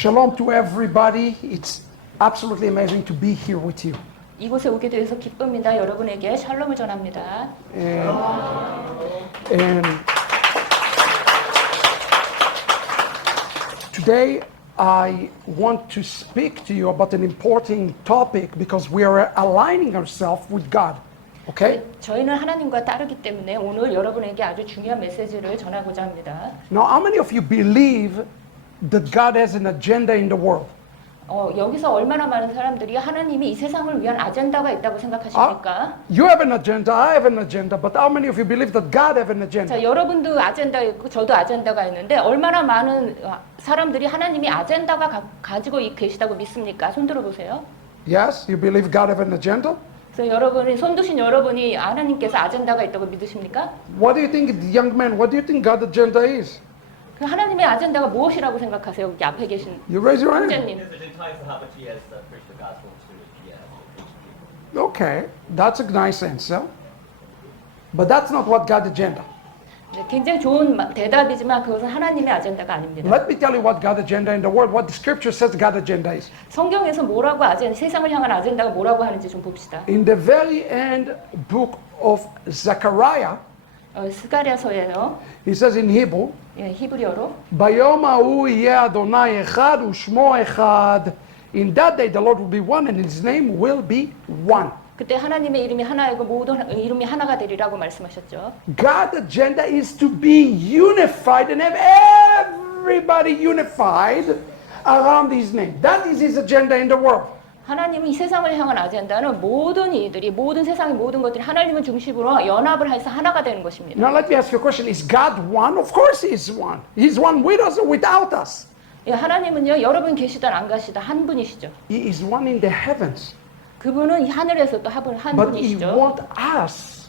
Shalom to everybody. It's absolutely amazing to be here with you. 이곳에 오게 되어서 기쁩니다. 여러분에게 샬롬을 전합니다. And today I want to speak to you about an important topic because we are aligning ourselves with God. Okay? 저희는 하나님과 따르기 때문에 오늘 여러분에게 아주 중요한 메시지를 전하고자 합니다. Now, how many of you believe that God has an agenda in the world? 여기서 얼마나 많은 사람들이 하나님이 이 세상을 위한 아젠다가 있다고 생각하십니까? You have an agenda, I have an agenda, but how many of you believe that God has an agenda? 자, 여러분도 아젠다 있고 저도 아젠다가 있는데 얼마나 많은 사람들이 하나님이 아젠다가 가지고 계시다고 믿습니까? 손 들어보세요. Yes, you believe God has an agenda? 그래서 여러분이 손 드신 여러분이 하나님께서 아젠다가 있다고 믿으십니까? What do you think, young man, what do you think God's agenda is? 그 하나님의 아젠다가 무엇이라고 생각하세요? 여기 앞에 계신 You raise your hand. 형제님. The Gentiles will have a chance to preach the gospel to Okay, that's a nice answer. But that's not what God's agenda. 네, 굉장히 좋은 대답이지만 그것은 하나님의 아젠다가 아닙니다. Let me tell you what God's agenda in the world, what the scripture says God's agenda is. 성경에서 뭐라고 세상을 향한 아젠다가 뭐라고 하는지 좀 봅시다. In the very end book of Zechariah, 스가랴서예요. he says in Hebrew, 예, 히브리어로. ביום ההוא יהיה אדוני אחד ושמו אחד. In that day the Lord will be one and his name will be one. 그때 하나님의 이름이 하나이고 모든 이름이 하나가 되리라고 말씀하셨죠. God's agenda is to be unified and have everybody unified around his name. That is his agenda in the world. 하나님은 이 세상을 향한 아젠다는 모든 이들이 모든 세상의 모든 것들이 하나님을 중심으로 연합을 해서 하나가 되는 것입니다. Now let me ask you a question. Is God one? Of course he is one. He's one with us or without us. 예, 하나님은요, 여러분 계시든 안 계시든 한 분이시죠. He is one in the heavens. 그분은 하늘에서 또 한 But he 분이시죠. wants us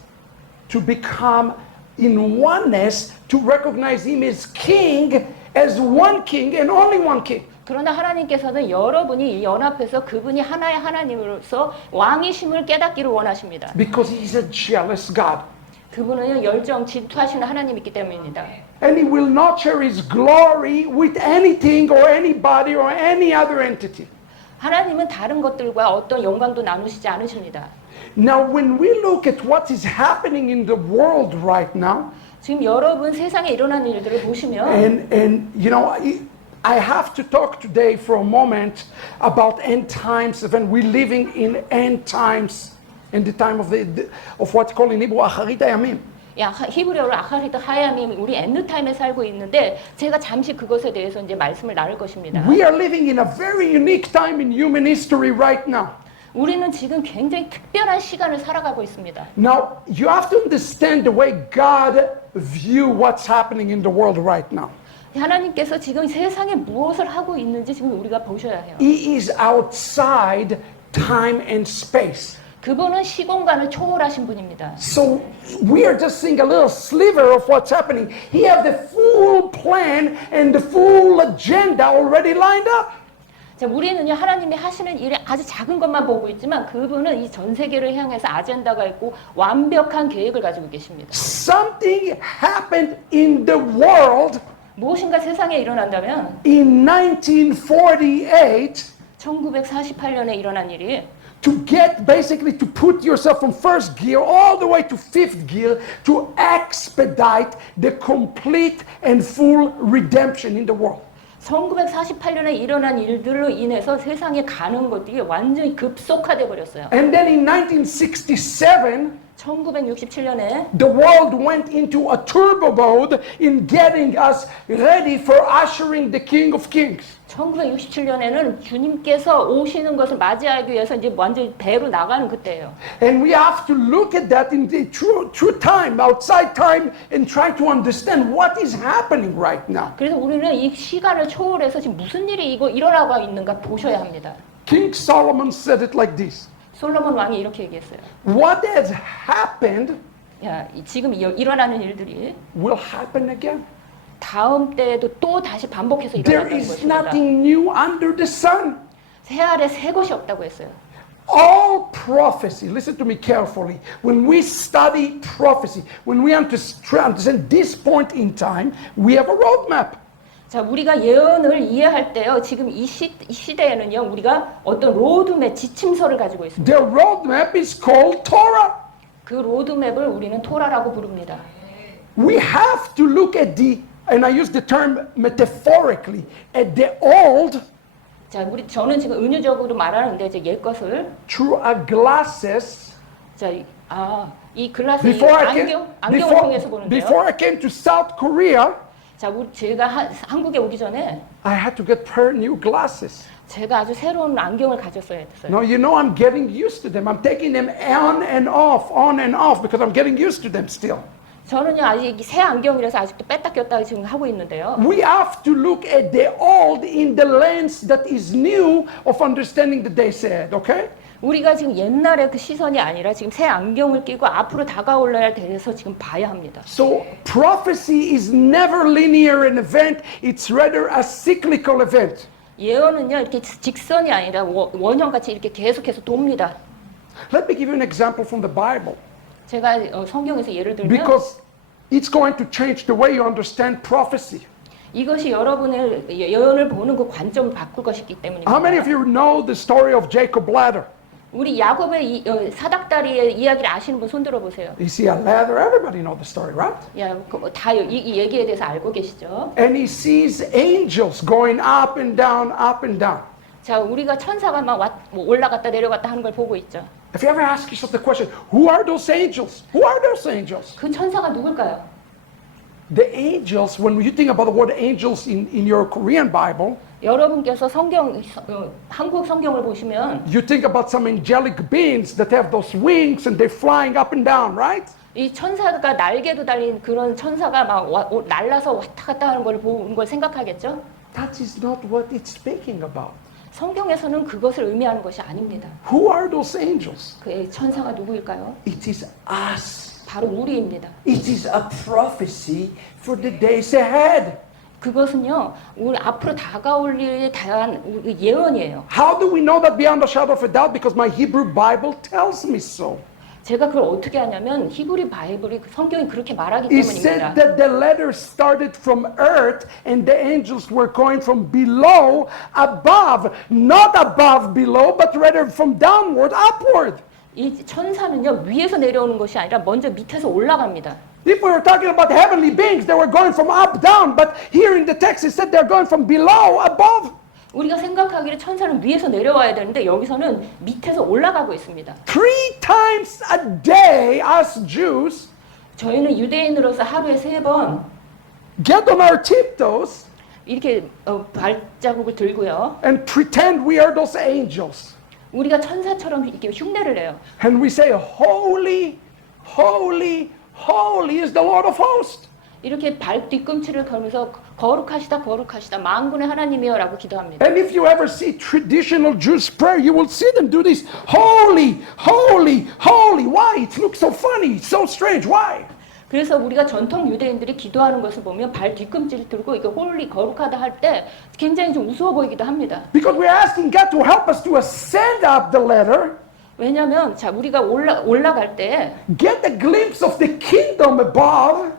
to become in oneness, to recognize him as king, as one king and only one king. 그러나 하나님께서는 여러분이 연합해서 그분이 하나의 하나님으로서 왕이심을 깨닫기를 원하십니다. Because he's a jealous God. 그분은 열정, 질투하시는 하나님이기 때문입니다. And he will not share his glory with anything or anybody or any other entity. 하나님은 다른 것들과 어떤 영광도 나누시지 않으십니다. Now, when we look at what is happening in the world right now, 지금 여러분 세상에 일어나는 일들을 보시면 and you know, I have to talk today for a moment about end times, when we're living in end times, in the time of what you call in Hebrew, אחרית הימים. 히브리어로 아카리트 하야밈 우리 엔드타임에 살고 있는데 제가 잠시 그것에 대해서 이제 말씀을 나눌 것입니다. We are living in a very unique time in human history right now. 우리는 지금 굉장히 특별한 시간을 살아가고 있습니다. Now, you have to understand the way God view what's happening in the world right now. 하나님께서 지금 세상에 무엇을 하고 있는지 지금 우리가 보셔야 해요. He is outside time and space. 그분은 시공간을 초월하신 분입니다. So we are just seeing a little sliver of what's happening. He has the full plan and the full agenda already lined up. 자, 우리는요 하나님이 하시는 일에 아주 작은 것만 보고 있지만 그분은 이 전 세계를 향해서 아젠다가 있고 완벽한 계획을 가지고 계십니다. Something happened in the world 무엇인가 세상에 일어난다면 in 1948 1948년에 일어난 일이 to get basically to put yourself from first gear all the way to fifth gear to expedite the complete and full redemption in the world. 1948년에 일어난 일들로 인해서 세상에 가는 것들이 완전히 급속화돼 버렸어요. And then in 1967 1967년에 the world went into a turbo mode in getting us ready for ushering the King of Kings. 1967년에는 주님께서 오시는 것을 맞이하기 위해서 이제 완전히 배로 나가는 그때예요. And we have to look at that in the true time, outside time, and try to understand what is happening right now. 그래서 우리는 이 시간을 초월해서 지금 무슨 일이 일어나고 있는가 보셔야 합니다. King Solomon said it like this. 솔로몬 왕이 이렇게 얘기했어요. What has happened 지금 일어나는 일들이 will happen again. 다음 때에도 또 다시 반복해서 There 일어난다는 is 것입니다. nothing new under the sun. 새 아래 새 것이 없다고 했어요. All prophecy, listen to me carefully. When we study prophecy, when we understand this point in time, we have a roadmap. 자, 우리가 예언을 이해할 때요. 지금 이 시대에는요. 우리가 어떤 로드맵, 지침서를 가지고 있습니다. The roadmap is called Torah. 그 로드맵을 우리는 토라라고 부릅니다. We have to look at and I use the term metaphorically, at the old 자, 저는 지금 은유적으로 말하는데 이제 옛 것을 through a glasses. 자, 이 글라스 이 안경을 통해서 보는데요. before I came to South Korea, 자, 제가 한국에 오기 전에 I had to get brand new glasses. 제가 아주 새로운 안경을 가졌어야 했어요. Now, you know, I'm getting used to them. I'm taking them on and off, because I'm getting used to them still. 저는요, 아직 새 안경이라서 아직도 뺐다 꼈다 지금 하고 있는데요. We have to look at the old in the lens that is new of understanding the days ahead, okay? 우리가 지금 옛날의 그 시선이 아니라 지금 새 안경을 끼고 앞으로 다가올라야 돼서 지금 봐야 합니다. So prophecy is never linear an event. It's rather a cyclical event. 예언은요, 이렇게 직선이 아니라 원형같이 이렇게 계속해서 돕니다. Let me give you an example from the Bible, 제가 성경에서 예를 들면 because it's going to change the way you understand prophecy. 이것이 여러분의 예언을 보는 그 관점을 바꿀 것이기 때문입니다. How many of you know the story of Jacob ladder? 우리 야곱의 사닥다리의 이야기를 아시는 분 손 들어 보세요. You see a ladder, everybody know the story, right? 다 이 얘기에 대해서 알고 계시죠? And he sees angels going up and down, up and down. 자, 우리가 천사가 막 올라갔다 내려갔다 하는 걸 보고 있죠. If you ever ask yourself the question, who are those angels? Who are those angels? 그 천사가 누굴까요? The angels, when you think about the word angels in your Korean Bible, 여러분께서 한국 성경을 보시면 you think about some angelic beings that have those wings and they're flying up and down, right? 이 천사가 날개도 달린 그런 천사가 막 날라서 왔다 갔다 하는 걸 보는 걸 생각하겠죠? That is not what it's speaking about. 성경에서는 그것을 의미하는 것이 아닙니다. Who are those angels? 그 천사가 누구일까요? It is us. 바로 우리입니다. It is a prophecy for the days ahead. 그것은요, 우리 앞으로 다가올 일에 대한 예언이에요. How do we know that beyond a shadow of a doubt? Because my Hebrew Bible tells me so. 제가 그걸 어떻게 하냐면 히브리 바이블이 성경이 그렇게 말하기 It 때문입니다. said that the letters started from earth and the angels were going from below above, not above below, but rather from downward upward. 이 천사는요, 위에서 내려오는 것이 아니라 먼저 밑에서 올라갑니다. If we were talking about heavenly beings, they were going from up down, but here in the text it said they're going from below above. 우리가 생각하기를 천사는 위에서 내려와야 되는데 여기서는 밑에서 올라가고 있습니다. 3 times a day, us Jews 저희는 유대인으로서 하루에 3번 get on our tiptoes 이렇게 발자국을 들고요. and pretend we are those angels. 우리가 천사처럼 이렇게 흉내를 내요. And we say, holy, holy, holy is the Lord of hosts. 이렇게 발 뒤꿈치를 걸면서 거룩하시다 거룩하시다 만군의 하나님이여 라고 기도합니다. And if you ever see traditional Jewish prayer, you will see them do this. Holy, holy, holy. Why? It looks so funny, so strange. Why? 그래서 우리가 전통 유대인들이 기도하는 것을 보면 발 뒤꿈치를 들고 이거 홀리 거룩하다 할 때 굉장히 좀 우스워 보이기도 합니다. Because we're asking God to help us to ascend up the ladder, 왜냐하면 자 우리가 올라갈 때 get a glimpse of the kingdom above,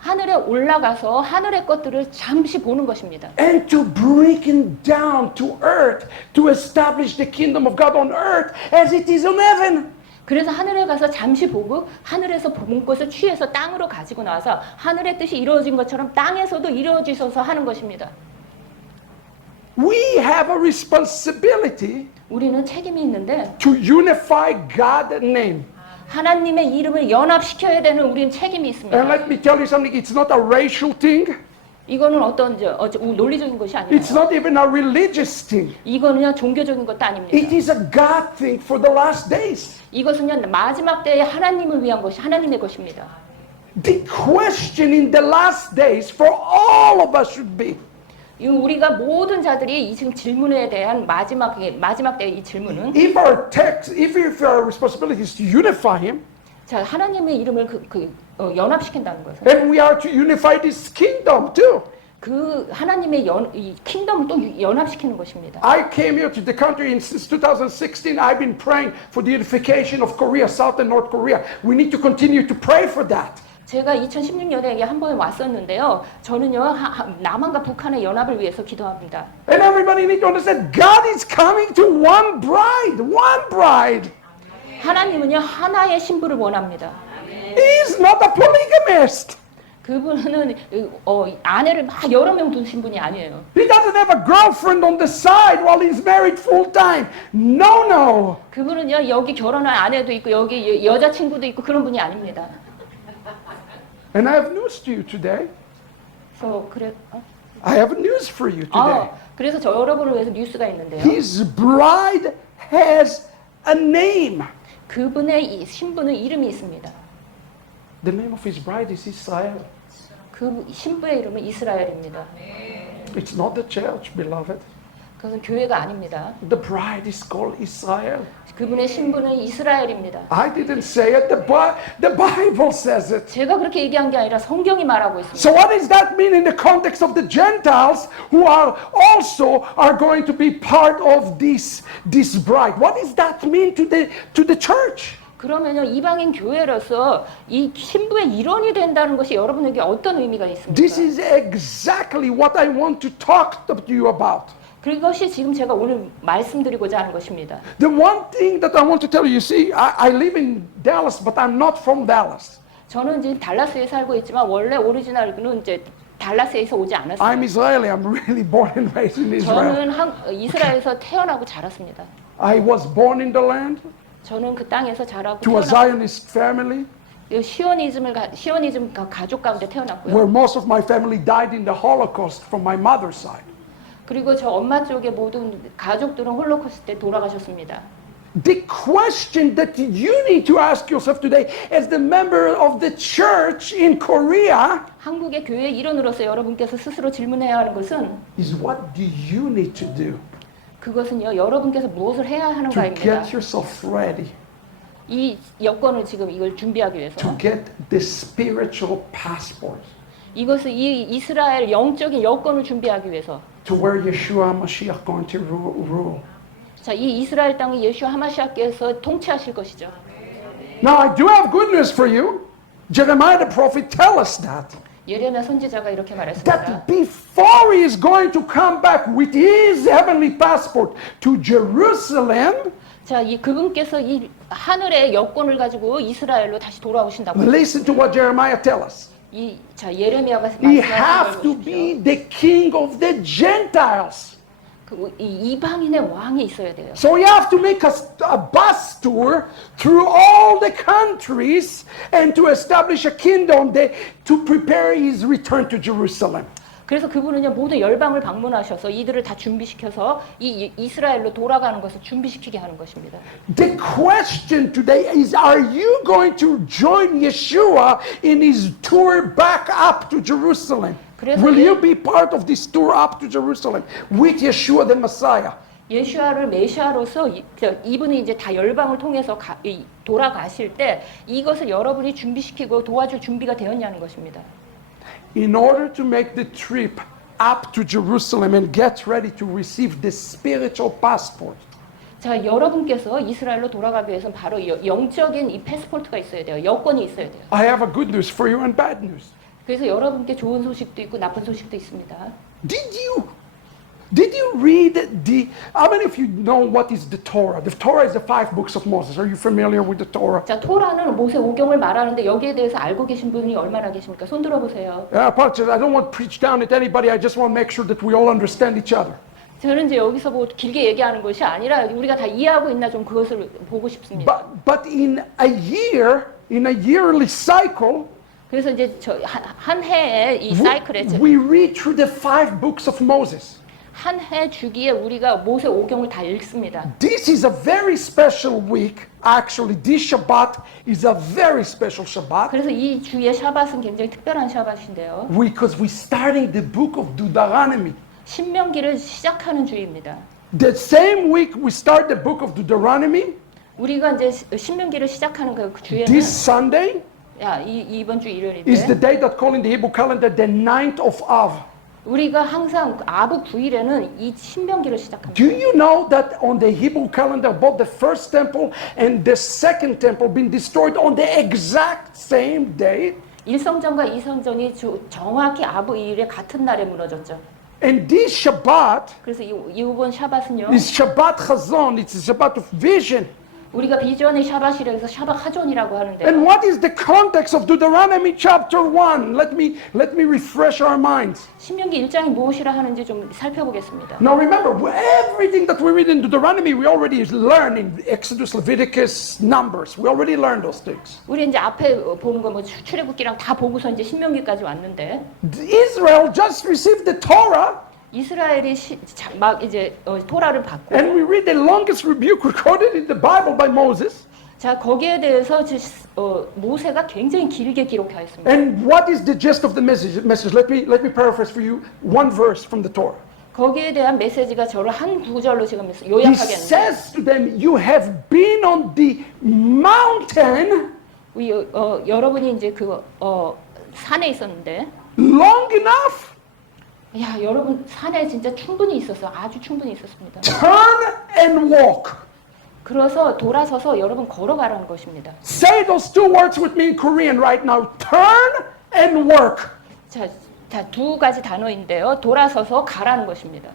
하늘에 올라가서 하늘의 것들을 잠시 보는 것입니다. and to bring it down to earth to establish the kingdom of God on earth as it is on heaven. 그래서 하늘에 가서 잠시 보고 하늘에서 본 것을 취해서 땅으로 가지고 나와서 하늘의 뜻이 이루어진 것처럼 땅에서도 이루어지셔서 하는 것입니다. We have a responsibility 우리는 책임이 있는데 to unify God's name. 하나님의 이름을 연합시켜야 되는 우리는 책임이 And 있습니다. let me tell you something, it's not a racial thing. 이거는 어떤 논리적인 것이 아니에요. It's not even a religious thing. 이거는요 종교적인 것도 아닙니다. It is a God thing for the last days. 이것은요 마지막 때에 하나님을 위한 것이 하나님의 것입니다. The question in the last days for all of us should be, 우리가 모든 자들이 이 지금 질문에 대한 마지막 때의 이 질문은 if our text, if our responsibility is to unify Him, 자 하나님의 이름을 연합시킨다는 것은 and we are to unify this kingdom too. 그 하나님의 이 킹덤을 또 연합시키는 것입니다. I came here to the country since 2016. I've been praying for the unification of Korea, South and North Korea. We need to continue to pray for that. 제가 2016년에 한 번 왔었는데요. 저는요 남한과 북한의 연합을 위해서 기도합니다. And everybody need to understand, God is coming to one bride, one bride. 하나님은요 하나의 신부를 원합니다. He is not a polygamist. 그분은 아내를 막 여러 명 두신 분이 아니에요. He doesn't have a girlfriend on the side while he's married full time. No, no. 그분은요 여기 결혼한 아내도 있고 여기 여자친구도 있고 그런 분이 아닙니다. And I have news to you today. 그래서 I have news for you today. 그래서 저 여러분을 위해서 뉴스가 있는데요. His bride has a name. 그분의 이 신부는 이름이 있습니다. The name of his bride is Israel. 그 신부의 이름은 이스라엘입니다. It's not the church, beloved. 그것은 교회가 아닙니다. The bride is called Israel. 그분의 신부는 이스라엘입니다. I didn't say it. The Bible says it. 제가 그렇게 얘기한 게 아니라 성경이 말하고 있습니다. So what does that mean in the context of the Gentiles who are going to be part of this bride? What does that mean to the church? 그러면요 이방인 교회로서 이 신부의 일원이 된다는 것이 여러분에게 어떤 의미가 있습니까? This is exactly what I want to talk to you about. 그것이 지금 제가 오늘 말씀드리고자 하는 것입니다. The one thing that I want to tell you, see, I live in Dallas, but I'm not from Dallas. 저는 이제 달라스에 살고 있지만 원래 오리지널은 이제 달라스에서 오지 않았어요. I'm Israeli. I'm really born and raised in Israel. 저는 이스라엘에서 태어나고 자랐습니다. I was born in the land 저는 그 땅에서 자라고 to a 태어났고 Zionist family 시오니즘 가족 가운데 태어났고요. where most of my family died in the Holocaust from my mother's side. 그리고 저 엄마 쪽의 모든 가족들은 홀로코스트 때 돌아가셨습니다. The question that you need to ask yourself today as the member of the church in Korea 한국의 교회 일원으로서 여러분께서 스스로 질문해야 하는 것은 is what do you need to do 그것은요 여러분께서 무엇을 해야 to 하는가입니다. get yourself ready 이 여건을 지금 이걸 준비하기 위해서 to get the spiritual passport 이것을 이 이스라엘 영적인 여건을 준비하기 위해서 to where Yeshua HaMashiach going to rule. 자, 이 이스라엘 땅을 예수와 하마시아께서 통치하실 것이죠. Now I do have good news for you. Jeremiah the prophet tell us that 예레미야 선지자가 이렇게 말했습니다. before he is going to come back with his heavenly passport to Jerusalem, 자, 이 그분께서 이 하늘의 여권을 가지고 이스라엘로 다시 돌아오신다고. listen to what Jeremiah tell us. 예레미야가 He 말씀하신 have 걸 to 보십시오. be the king of the Gentiles. 이 이방인의 왕이 있어야 돼요. So you have to make a bus tour through all the countries and to establish a kingdom to prepare his return to Jerusalem. 그래서 그분은요 모든 열방을 방문하셔서 이들을 다 준비시켜서 이 이스라엘로 돌아가는 것을 준비시키게 하는 것입니다. The question today is, are you going to join Yeshua in his tour back up to Jerusalem? Will you be part of this tour up to Jerusalem with Yeshua the Messiah? 예수아를 메시아로서 이분이 이제 다 열방을 통해서 돌아가실 때 이것을 여러분이 준비시키고 도와줄 준비가 되었냐는 것입니다. In order to make the trip up to Jerusalem and get ready to receive the spiritual passport. 자, 여러분께서 이스라엘로 돌아가기 위해서는 바로 영적인 이 패스포트가 있어야 돼요. 여권이 있어야 돼요. I have a good news for you and bad news. 그래서 여러분께 좋은 소식도 있고 나쁜 소식도 있습니다. Did you read how many of you know what is the Torah? The Torah is the 5 books of Moses. Are you familiar with the Torah? 자, 토라는 모세 오경을 말하는데 여기에 대해서 알고 계신 분이 얼마나 계십니까? 손 들어 보세요. Apologies, I don't want to preach down at anybody. I just want to make sure that we all understand each other. 저는 이제 여기서 뭐 길게 얘기하는 것이 아니라 우리가 다 이해하고 있나 좀 그것을 보고 싶습니다. But in a yearly cycle, 그래서 이제 한 해의 이 사이클에 we read through the 5 books of Moses. 한 해 주기에 우리가 모세 오경을 다 읽습니다. This is a very special week. Actually, this Shabbat is a very special Shabbat. 그래서 이 주의 샤밧은 굉장히 특별한 샤밧인데요. Because we're starting the book of Deuteronomy. 신명기를 시작하는 주입니다. The same week we start the book of Deuteronomy. 우리가 이제 신명기를 시작하는 그 주에는 This Sunday 이번 주 일요일인데 is the day that called in the Hebrew calendar the 9th of Av. 우리가 항상 아부 9일에는 이 신명기를 시작합니다. Do you know that on the Hebrew calendar both the first temple and the second temple been destroyed on the exact same day? 일성전과 이성전이 정확히 아브일의 같은 날에 무너졌죠. And this Shabbat 그래서 이번 샤밧은요. is Shabbat Chazon. It's a Shabbat of vision. 우리가 비전의 샤밧이라 해서 샤밧 하존이라고 하는데 And what is the context of Deuteronomy chapter 1? Let me refresh our minds. 신명기 1장이 무엇이라 하는지 좀 살펴보겠습니다. Now remember, everything that we read in Deuteronomy, we already learned in Exodus, Leviticus, Numbers. We already learned those things. 우리 이제 앞에 보는 거 뭐 출애굽기랑 다 보고서 이제 신명기까지 왔는데 Israel just received the Torah, 이스라엘이 막 이제 토라를 받고 and we read the longest rebuke recorded in the Bible by Moses. 자 거기에 대해서 모세가 굉장히 길게 기록하였습니다. And what is the gist of the message? Let me paraphrase for you one verse from the Torah. 거기에 대한 메시지가 저를 한 구절로 지금 He 요약하겠는데 says to them, "You have been on the mountain 여러분이 이제 산에 있었는데 long enough. 야 여러분 산에 진짜 충분히 있었어. 아주 충분히 있었습니다. Turn and walk." 그래서 돌아서서 여러분 걸어가라는 것입니다. Say those two words with me in Korean right now. Turn and work. 자, 두 가지 단어인데요. 돌아서서 가라는 것입니다.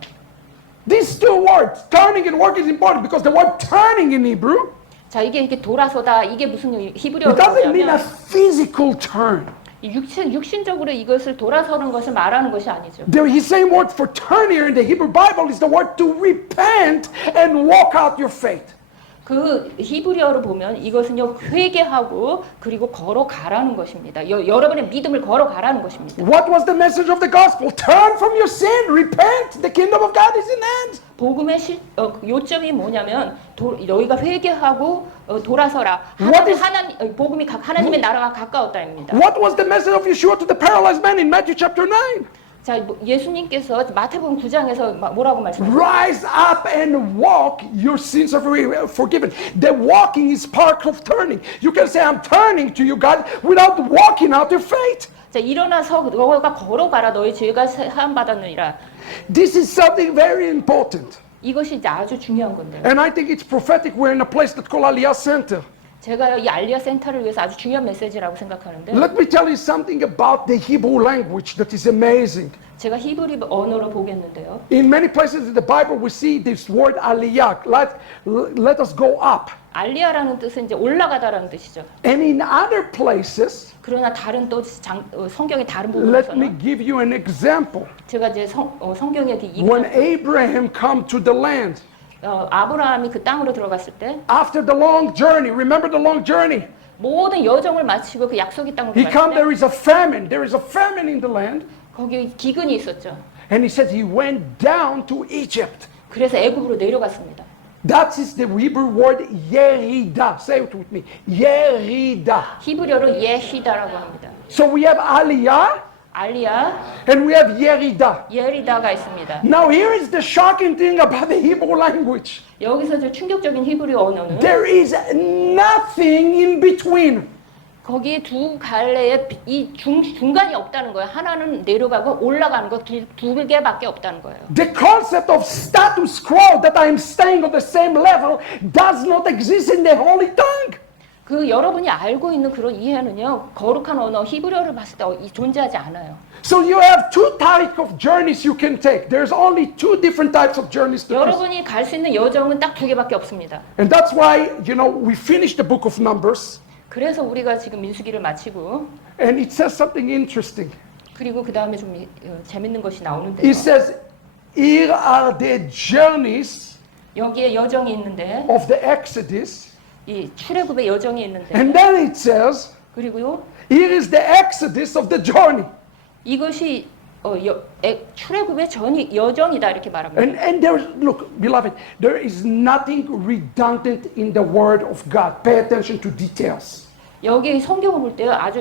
These two words, turning and work, is important because the word turning in Hebrew, 자, 이게 돌아서다. 이게 무슨 it 히브리어로 doesn't mean a 뭐냐면 physical turn. 육신적으로 이것을 돌아서는 것을 말하는 것이 아니죠. The same word for turn here in the Hebrew Bible is the word to repent and walk out your faith. 그 히브리어로 보면 이것은요 회개하고 그리고 걸어가라는 것입니다. 여러분의 믿음을 걸어가라는 것입니다. What was the message of the gospel? Turn from your sin, repent, the kingdom of God is in hand. 복음의 요점이 뭐냐면 너희가 회개하고 돌아서라. 복음이 하나님의 나라가 가까웠다입니다. What was the message of Yeshua to the paralyzed man in Matthew chapter 9? 자, 예수님께서 마태복음 9장에서 뭐라고 말씀하셨어요? Rise up and walk, your sins are forgiven. The walking is part of turning. You can say, I'm turning to you, God, without walking out your faith. 자, 일어나서 너가 걸어가라. 너의 죄가 사함 받았느니라. This is something very important. 이것이 이제 아주 중요한 건데요. And I think it's prophetic. We're in a place that's called Aliyah Center. 제가 이 알리아 센터를 위해서 아주 중요한 메시지라고 생각하는데 Let me tell you something about the Hebrew language that is amazing. 제가 히브리 언어로 보겠는데요. In many places in the Bible, we see this word Aliyah. Let us go up. 알리아라는 뜻은 이제 올라가다라는 뜻이죠. And in other places, 그러나 다른 또 성경의 다른 let me 부분에서는 give you an example. 제가 이제 성경에 When Abraham come to the land, 아브라함이 그 땅으로 들어갔을 때 after the long journey, remember the long journey? 모든 여정을 마치고 그 약속의 땅으로 He come, 갔을 때 there is a famine. There is a famine in the land. 거기 기근이 있었죠. And he said he went down to Egypt. 그래서 애굽으로 내려갔습니다. That is the Hebrew word yerida. Say it with me. Yerida. 히브리어로 예히다라고 합니다. So we have Aliyah 알리아, and we have yerida. 예리다가 있습니다. Now here is the shocking thing about the Hebrew language. 여기서 저 충격적인 히브리 언어는 There is nothing in between. 거기에 두 갈래에 이 중간이 없다는 거예요. 하나는 내려가고 올라가는 거 두 개밖에 없다는 거예요. The concept of status quo, that I am staying on the same level, does not exist in the Holy Tongue. 그 여러분이 알고 있는 그런 이해는요. 거룩한 언어 히브리어를 봤을 때 존재하지 않아요. So you have two types of journeys you can take. There's only two different types of journeys to take. 여러분이 갈 수 있는 여정은 딱 두 개밖에 없습니다. And that's why, we finished the book of Numbers. 그래서 우리가 지금 민수기를 마치고 And it says something interesting. 그리고 그 다음에 좀 재밌는 것이 나오는데요. It says, here are the journeys 여기에 여정이 있는데 of the Exodus. 이 출애굽의 여정이 있는데 And then it says, 그리고요 here is the Exodus of the journey. 이것이 출애굽의 여정이다 이렇게 말합니다. And there's, look, beloved, there is nothing redundant in the word of God. Pay attention to details. 여기 성경을 볼 때 아주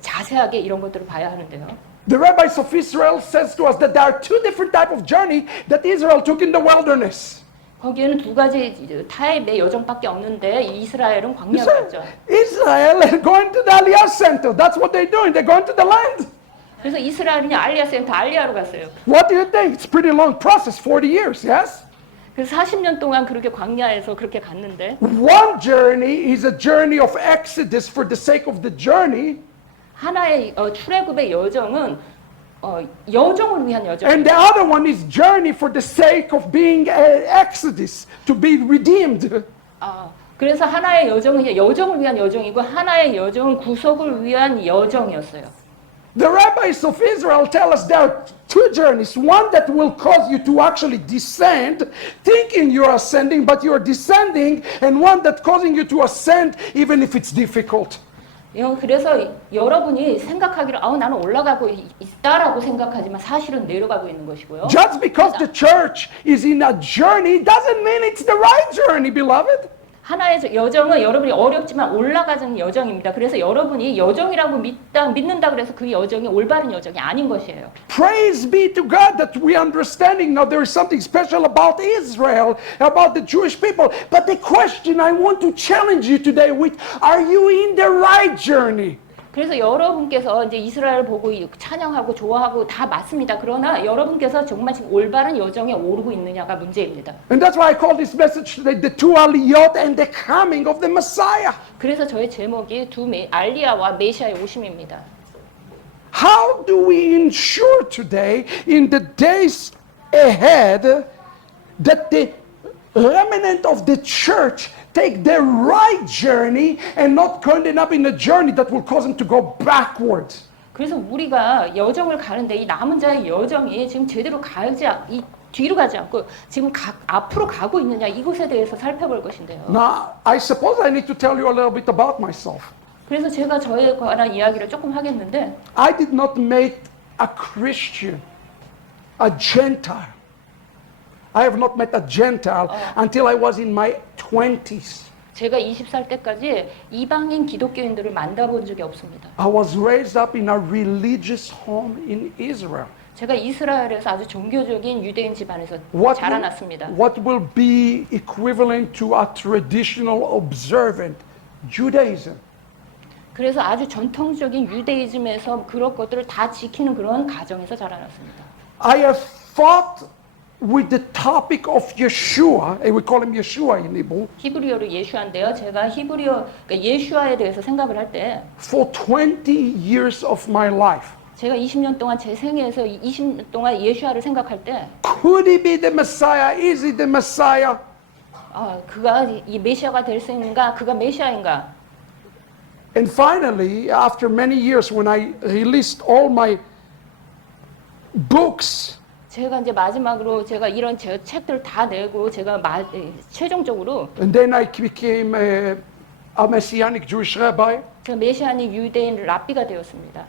자세하게 이런 것들을 봐야 하는데요. The rabbis of Israel says to us that there are two different types of journey that Israel took in the wilderness. 거기에는 두 가지 타입의 여정밖에 없는데 이스라엘은 광야로 갔죠. Israel is going to the Aliyah Center. That's what they're doing. They're going to the land. 그래서 이스라엘은 알리아 센터 알리아로 갔어요. What do you think? It's a pretty long process, 40 years, yes? 그래서 40년 동안 그렇게 광야에서 그렇게 갔는데 One journey is a journey of Exodus for the sake of the journey. 하나의 출애굽의 여정은 여정을 위한 And 여정입니다. the other one is journey for the sake of being Exodus, to be redeemed. 그래서 하나의 여정은 이제 여정을 위한 여정이고 하나의 여정은 구속을 위한 여정이었어요. The rabbis of Israel tell us there are two journeys. One that will cause you to actually descend, thinking you are ascending, but you are descending, and one that causing you to ascend, even if it's difficult. 그래서 여러분이 생각하기를 나는 올라가고 있다라고 생각하지만 사실은 내려가고 있는 것이고요. Just because the church is in a journey doesn't mean it's the right journey, beloved. 하나의 여정은 여러분이 어렵지만 올라가는 여정입니다. 그래서 여러분이 여정이라고 믿는다 그래서 그 여정이 올바른 여정이 아닌 것이에요. Praise be to God that we understanding now there is something special about Israel, about the Jewish people. But the question I want to challenge you today with, are you in the right journey? 그래서 여러분께서 이제 이스라엘 보고 찬양하고 좋아하고 다 맞습니다. 그러나 여러분께서 정말 지금 올바른 여정에 오르고 있느냐가 문제입니다. And that's why I call this message today the two aliyot and the coming of the Messiah. 그래서 저의 제목이 알리야와 메시아의 오심입니다. How do we ensure today in the days ahead that the remnant of the church take the right journey and not ending up in a journey that will cause them to go backwards? 그래서 우리가 여정을 가는데 이 남은 자의 여정이 지금 제대로 뒤로 가지 않고 지금 앞으로 가고 있느냐 이것에 대해서 살펴볼 것인데요. Now, I suppose I need to tell you a little bit about myself. 그래서 제가 저에 관한 이야기를 조금 하겠는데 I did not make a Christian, a Gentile. I have not met a Gentile until I was in my 20s. 제가 20살 때까지 이방인 기독교인들을 만나본 적이 없습니다. I was raised up in a religious home in Israel. 제가 이스라엘에서 아주 종교적인 유대인 집안에서 자라났습니다. What will be equivalent to a traditional observant Judaism? 그래서 아주 전통적인 유대이즘에서 그런 것들을 다 지키는 그런 가정에서 자라났습니다. I have fought with the topic of Yeshua, and we call him Yeshua in Hebrew, 히브리어로 예슈아인데요. 제가 그러니까 예슈아에 대해서 생각을 할 때 for 20 years of my life. 제가 20년 동안 제 생애에서 20년 동안 예슈아를 생각할 때 Could he be the Messiah? Is he the Messiah? 그가 이 메시아가 될 수 있는가? 그가 메시아인가? And finally, after many years, when I released all my books, 제가 이제 마지막으로 제가 이런 제 책들을 다 내고 제가 최종적으로 and then I became a Messianic Jewish rabbi, 제가 메시아니 유대인 랍비가 되었습니다.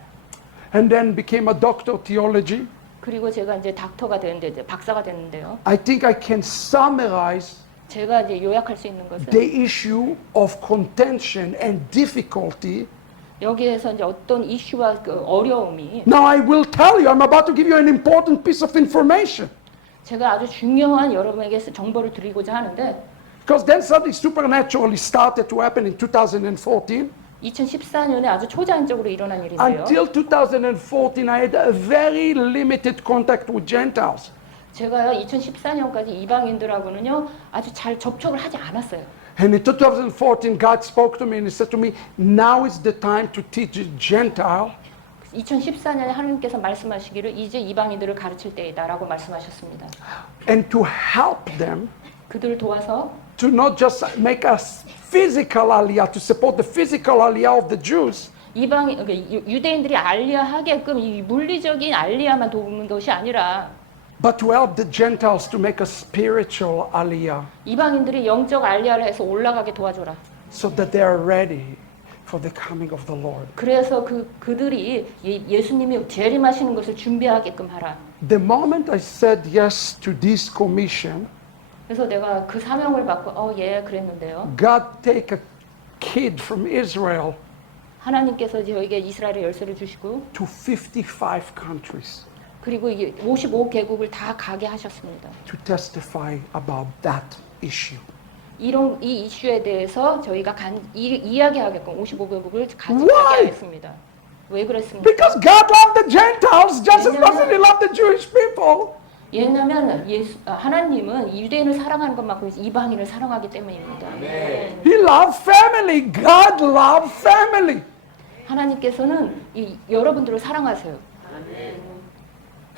and then became a doctor of theology. 그리고 제가 이제 닥터가 되는데 이제 박사가 됐는데요. I think I can summarize 제가 이제 요약할 수 있는 것은 the issue of contention and difficulty. 여기에서 이제 어떤 이슈와 그 어려움이 Now I will tell you, I'm about to give you an important piece of information. 제가 아주 중요한 여러분에게 정보를 드리고자 하는데 Because then something supernaturally started to happen in 2014. 2014년에 아주 초자연적으로 일어난 일인데요. Until 2014, I had a very limited contact with Gentiles. 제가 2014년까지 이방인들하고는요 아주 잘 접촉을 하지 않았어요. And in 2014, God spoke to me and He said to me, now is the time to teach Gentile. 2014년에 하나님께서 말씀하시기를 이제 이방인들을 가르칠 때이다라고 말씀하셨습니다. And to help them 그들을 도와서 to not just make a physical aliyah, to support the physical aliyah of the Jews, 유대인들이 알리야하게끔 이 물리적인 알리야만 도우는 것이 아니라 but to help the Gentiles to make a spiritual aliyah 이방인들이 영적 알리야를 해서 올라가게 도와줘라. so that they are ready for the coming of the Lord. 그래서 그들이 예수님이 재림하시는 것을 준비하게끔 하라. The moment I said yes to this commission, 그래서 내가 그 사명을 받고 예 그랬는데요. God take a kid from Israel 하나님께서 저에게 이스라엘의 열쇠를 주시고 to 55 countries 그리고 55개국을 다 가게 하셨습니다. to testify about that issue. 이 이슈에 대해서 저희가 이야기하게끔 55개국을 가게 Why? 하였습니다. 왜 그랬습니까? Because God loved the Gentiles just as much as He loved the Jewish people. 왜냐하면 하나님은 유대인을 사랑하는 것만큼 이방인을 사랑하기 때문입니다. He loved family. God loved family. 하나님께서는 여러분들을 사랑하세요.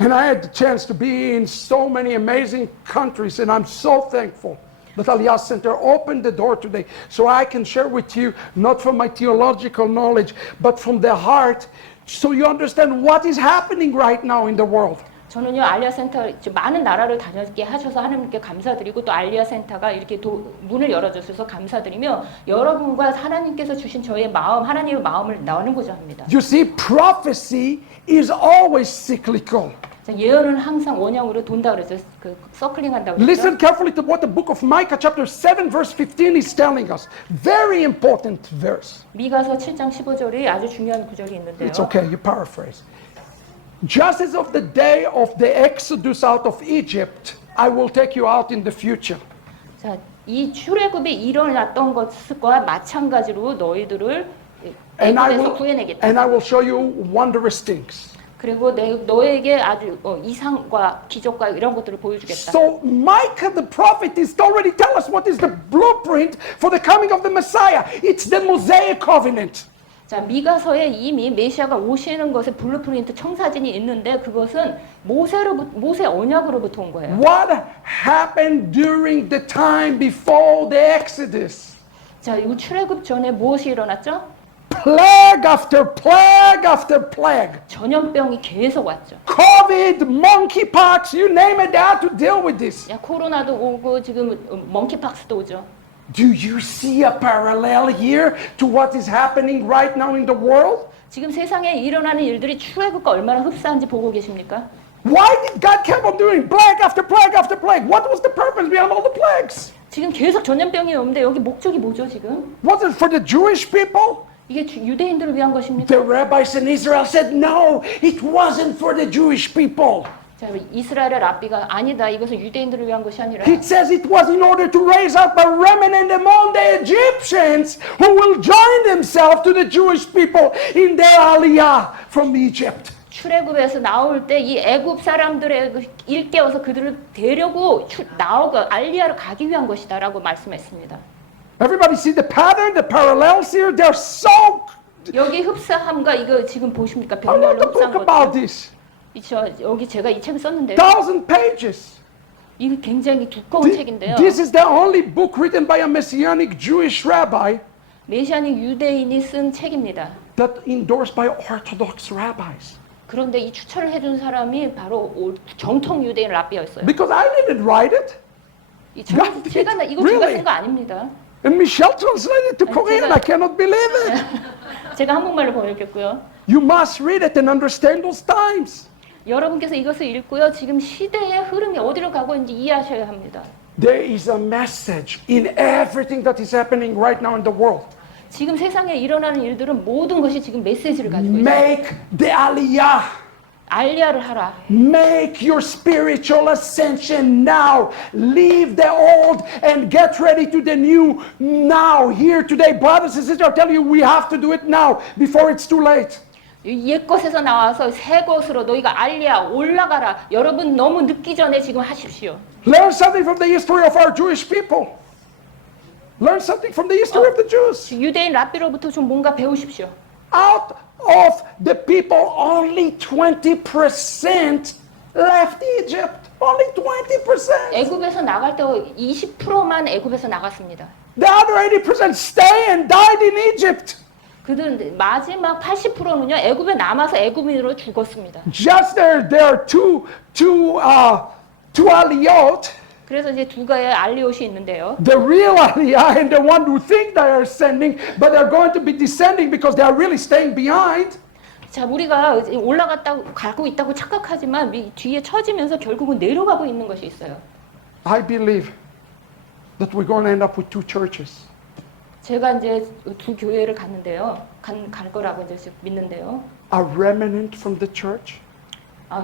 And I had the chance to be in so many amazing countries, and I'm so thankful that Aliyah Center opened the door today so I can share with you, not from my theological knowledge, but from the heart, so you understand what is happening right now in the world. 저는요 알리아 센터 많은 나라를 다녔게 하셔서 하나님께 감사드리고 또 알리아 센터가 이렇게 문을 열어주셔서 감사드리며 여러분과 하나님께서 주신 저의 마음, 하나님의 마음을 나누고자 합니다. You see, prophecy is always cyclical. 자, 예언은 항상 원형으로 돈다 그러죠. 그 서클링한다고 그러죠. Listen carefully to what the book of Micah chapter 7 verse 15 is telling us. Very important verse. 미가서 7장 15절이 아주 중요한 구절이 있는데요. It's okay, you paraphrase. Just as of the day of the exodus out of Egypt, I will take you out in the future. 자, 이 출애굽이 일어났던 것과 마찬가지로 너희들을 애굽에서 구해내겠다. And I will show you wondrous things. 그리고 너에게 아주 이상과 기적과 이런 것들을 보여주겠다. So Micah the prophet is already telling us what is the blueprint for the coming of the Messiah. It's the Mosaic covenant. 자, 미가서에 이미 메시아가 오시는 것의 블루프린트 청사진이 있는데 그것은 모세 언약으로부터 온 거예요. What happened during the time before the Exodus? 자, 이 출애굽 전에 무엇이 일어났죠? Plague after plague after plague. 전염병이 계속 왔죠. COVID, monkeypox, you name it, they had to deal with this. 야, 코로나도 오고 지금 멍키박스도 오죠. Do you see a parallel here to what is happening right now in the world? 지금 세상에 일어나는 일들이 출애굽과 얼마나 흡사한지 보고 계십니까? Why did God keep on doing plague after plague after plague? What was the purpose behind all the plagues? 지금 계속 전염병이 오는데 여기 목적이 뭐죠 지금? Was it for the Jewish people? 이게 유대인들을 위한 것입니까? The rabbis in Israel said, no, it wasn't for the Jewish people. 자, 이스라엘의 랍비가 아니다. 이것은 유대인들을 위한 것이 아니라 It says it was in order to raise up a remnant among the Egyptians who will join themselves to the Jewish people in their aliyah from Egypt. 출애굽에서 나올 때 이 애굽 사람들의 일깨워서 그들을 데려고 나오고 알리아로 가기 위한 것이다라고 말씀했습니다. Everybody see the pattern, the parallels here? They're so... 여기 흡사함과 이거 지금 보십니까? I want 별말로 to 흡사한 talk about 것들. this. 여기 제가 이 책을 썼는데요. 1,000 pages. 이거 굉장히 두꺼운 책인데요. This is the only book written by a Messianic Jewish rabbi 메시아닉 유대인이 쓴 책입니다. that endorsed by Orthodox rabbis. 그런데 이 추천을 해준 사람이 바로 정통 유대인 랍비였어요. Because I didn't write it. 이거 제가 Really? 쓴 거 아닙니다. And Michelle translated it to Korean. I cannot believe it. 제가 한국말로 번역했고요. You must read it and understand those times. 여러분께서 이것을 읽고요. 지금 시대의 흐름이 어디로 가고 있는지 이해하셔야 합니다. There is a message in everything that is happening right now in the world. 지금 세상에 일어나는 일들은 모든 것이 지금 메시지를 가지고 있어요. Make the aliyah. 알리아를 하라. Make your spiritual ascension now. Leave the old and get ready to the new now. Here today, brothers and sisters, I tell you, we have to do it now before it's too late. 옛 것에서 나와서 새 것으로 너희가 알리아 올라가라. 여러분 너무 늦기 전에 지금 하십시오. Learn something from the history of our Jewish people. Learn something from the history of the Jews. 유대인 랍비로부터 좀 뭔가 배우십시오. Out of the people, only 20% left Egypt. Only 20%. 애굽에서 나갈 때 20%만 애굽에서 나갔습니다. The other 80% stay and died in Egypt. 그들은 마지막 80%는요 애굽에 남아서 애굽인으로 죽었습니다. Just there are two aliyot. 그래서 이제 두 가지의 알리옷이 있는데요. The real aliyah and the one who think they are ascending, but they're going to be descending because they are really staying behind. 자, 우리가 올라갔다고 가고 있다고 착각하지만 뒤에 처지면서 결국은 내려가고 있는 것이 있어요. I believe that we're going to end up with two churches. 제가 이제 두 교회를 갔는데요. 갈 거라고 이제 믿는데요. A remnant from the church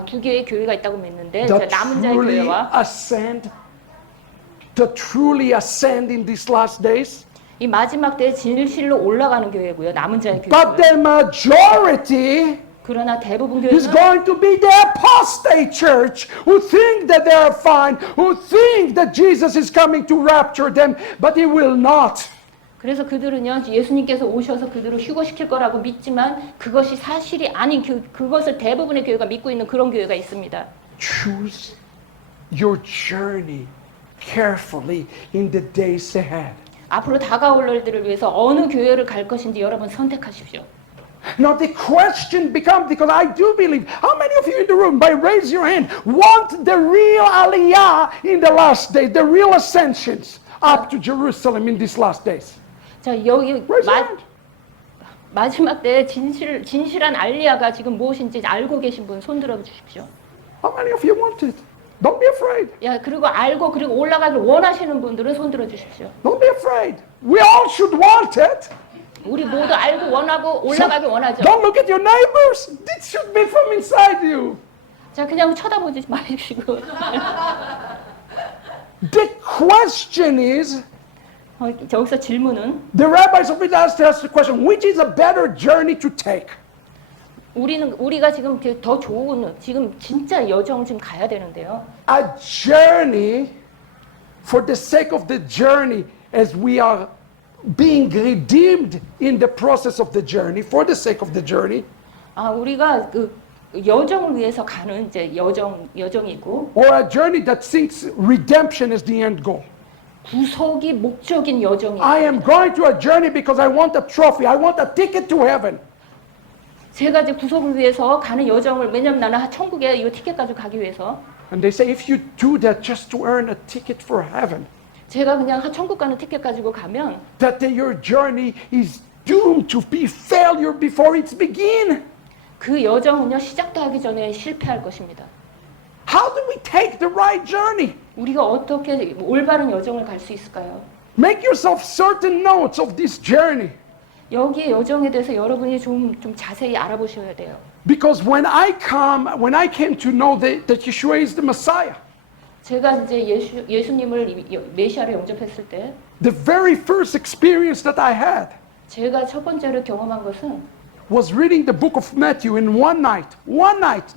두 개의 교회가 있다고 믿는데 that 남은 자의 truly 교회와 ascend in these last days. 이 마지막 때에 진실로 올라가는 교회고요. 남은 자의 But 교회고요. the majority 그러나 대부분 is 교회는 going to be the apostate church who think that they are fine, who think that Jesus is coming to rapture them, but he will not. 그래서 그들은요 예수님께서 오셔서 그들을 휴거시킬 거라고 믿지만 그것이 사실이 아닌 그것을 대부분의 교회가 믿고 있는 그런 교회가 있습니다. Choose your journey carefully in the days ahead. 앞으로 다가올 날들을 위해서 어느 교회를 갈 것인지 여러분 선택하십시오. Now the question becomes, because I do believe, how many of you in the room, by raise your hand, want the real Aliyah in the last days, the real ascensions up to Jerusalem in these last days? 자 여기 Raise your hand. 마지막 때 진실한 알리야가 지금 무엇인지 알고 계신 분 손 들어 주십시오. How many of you want it? Don't be afraid. 야 그리고 알고 그리고 올라가길 원하시는 분들은 손 들어 주십시오. Don't be afraid. We all should want it. 우리 모두 알고 원하고 올라가길 원하죠. Don't look at your neighbors. It should be from inside you. 자 그냥 쳐다보지 마시고 The question is, 저기서 질문은 the rabbis of it asked us the question, which is a better journey to take? 우리가 지금 더 좋은 지금 진짜 여정 지금 가야 되는데요. A journey for the sake of the journey, as we are being redeemed in the process of the journey, for the sake of the journey, 아 우리가 그 여정을 위해서 가는 이제 여정이고 or a journey that thinks redemption is the end goal. 구속이 목적인 여정이. I am going to a journey because I want a trophy. I want a ticket to heaven. 제가 이제 구속을 위해서 가는 여정을 왜냐면 나는 천국에 이 티켓 가지고 가기 위해서. And they say if you do that just to earn a ticket for heaven, 제가 그냥 천국 가는 티켓 가지고 가면 that your journey is doomed to be failure before it's begin. 그 여정은요 시작도 하기 전에 실패할 것입니다. How do we take the right journey? 우리가 어떻게 올바른 여정을 갈 수 있을까요? Make yourself certain notes of this journey. 여기에 여정에 대해서 여러분이 좀 자세히 알아보셔야 돼요. Because when I came to know that Yeshua is the Messiah, 제가 이제 예수님을 메시아로 영접했을 때 the very first experience that I had 제가 첫 번째로 경험한 것은 was reading the book of Matthew in one night,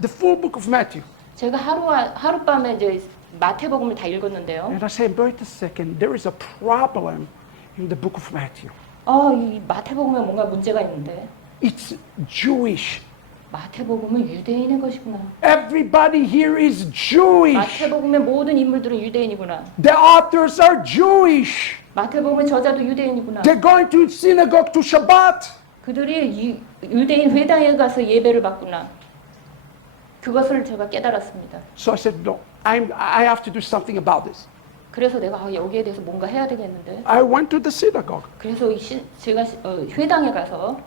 the full book of Matthew. 제가 하룻밤에 이제 마태복음을 다 읽었는데요. And I said, wait a second, there is a problem in the book of Matthew. 이 마태복음에 뭔가 문제가 있는데 It's Jewish. 마태복음은 유대인의 것이구나. Everybody here is Jewish. 마태복음의 모든 인물들은 유대인이구나. The authors are Jewish. 마태복음의 저자도 유대인이구나. They're going to synagogue to Shabbat. 그들이 유대인 회당에 가서 예배를 받구나. 그것을 제가 깨달았습니다. So I said, no, I have to do something about this. 그래서 내가 여기에 대해서 뭔가 해야 되겠는데. I went to the synagogue, 그래서 제가 회당에 가서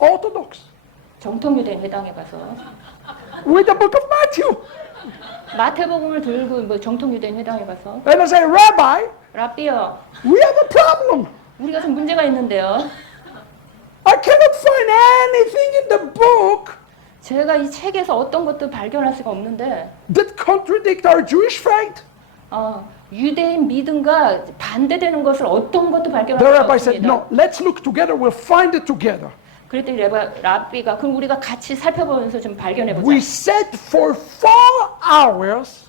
Orthodox, 정통 유대인 회당에 가서 with the book of Matthew. 마태복음을 들고 뭐 정통 유대인 회당에 가서 And I said, Rabbi, 라비요, we have a problem. 우리가 좀 문제가 있는데요. I cannot find anything in the book 제가 이 책에서 어떤 것도 발견할 수가 없는데 that contradict our Jewish faith. 유대인 믿음과 반대되는 것을 어떤 것도 발견할 The 수 rabbi said, 없습니다. no, let's look together. We'll find it together. 그랬더니 라비가 그럼 우리가 같이 살펴보면서 좀 발견해보자. We sat for 4 hours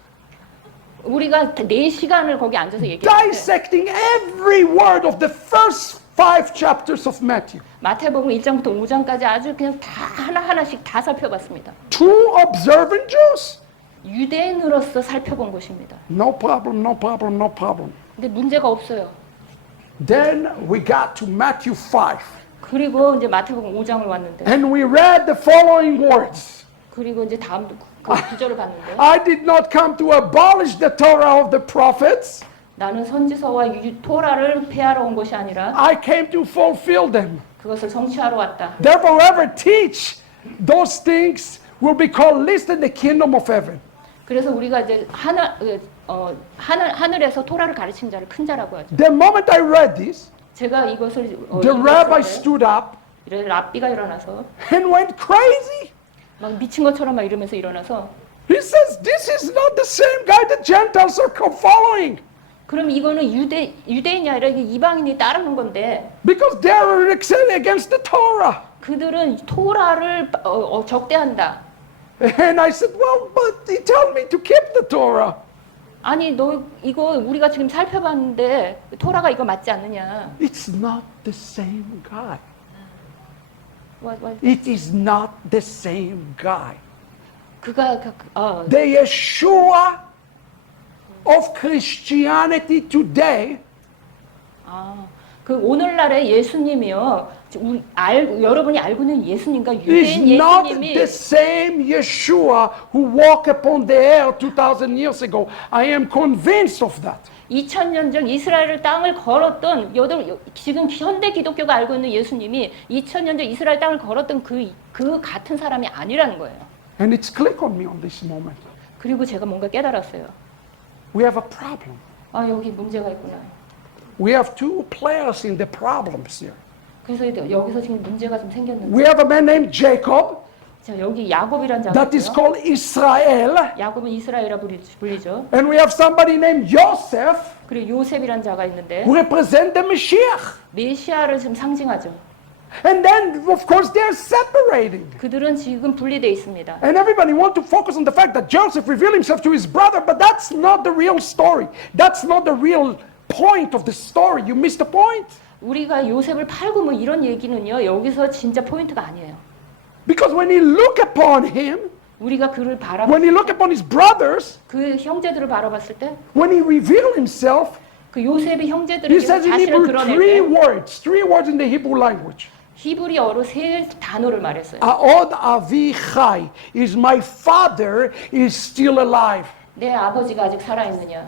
우리가 4시간을 거기 앉아서 얘기했는데 dissecting every word of the first 5 chapters of Matthew. 마태복음 1장부터 5장까지 아주 그냥 다 하나하나씩 다 살펴봤습니다. 2 observant Jews. 유대인으로서 살펴본 것입니다. No problem, no problem, no problem. 근데 문제가 없어요. Then we got to Matthew 5. 그리고 이제 마태복음 5장을 왔는데 And we read the following words. 그리고 이제 다음 그 구절을 봤는데 I did not come to abolish the Torah of the prophets. 나는 선지서와 토라를 폐하러 온 것이 아니라 I came to fulfill them. 그것을 성취하러 왔다. Therefore, whoever teach those things will be called least in the kingdom of heaven. 그래서 우리가 이제 하늘에서 토라를 가르친 자를 큰 자라고 하죠. The moment I read this, 제가 이것을 the rabbi 읽었을 때 stood up 랍비가 일어나서 and went crazy. 막 미친 것처럼 막 이러면서 일어나서 He says, this is not the same guy the Gentiles are following. 그럼 이거는 유대인이 아니라 이게 이방인이 따르는 건데 Because they are against the Torah. 그들은 토라를 적대한다. And I said, well, but he told me to keep the Torah. 아니 너 이거 우리가 지금 살펴봤는데 토라가 이거 맞지 않느냐? It's not the same guy. What? It is not the same guy. 그가 The Yeshua of Christianity today 그 오늘날의 예수님이요. 여러분이 알고 있는 예수님과 is 유대인 not 예수님이 the same Yeshua who walked upon the air 2,000 years ago. I am convinced of that. 2000년 전 이스라엘 땅을 걸었던 지금 현대 기독교가 알고 있는 예수님이 2000년 전 이스라엘 땅을 걸었던 그 같은 사람이 아니라는 거예요. And it's click on me on this moment. 그리고 제가 뭔가 깨달았어요. We have a problem. 아 여기 문제가 있구나. We have two players in the problems here. 그래서 여기서 지금 문제가 좀 생겼는데. We have a man named Jacob 자 여기 야곱이라는 자가 that is 있고요. called Israel. 야곱은 이스라엘이라 불리죠. And we have somebody named Joseph 그리고 요셉이라는 자가 있는데 who represent the Mashiach. 메시아를 지금 상징하죠. And then, of course, they're separating. 그들은 지금 분리되어 있습니다. And everybody want to focus on the fact that Joseph revealed himself to his brother, but that's not the real story. That's not the real point of the story. You missed the point. 우리가 요셉을 팔고 뭐 이런 얘기는요. 여기서 진짜 포인트가 아니에요. Because when he look upon him, 우리가 그를 when he look upon his brothers, 그 형제들을 바라봤을 때 when he revealed himself, 그 요셉의 he 형제들에게 says in 자신을 Hebrew 드러낼 three words in the Hebrew language. 히브리어로 세 단어를 말했어요. Aod avi chai is my father is still alive. 내 아버지가 아직 살아있느냐.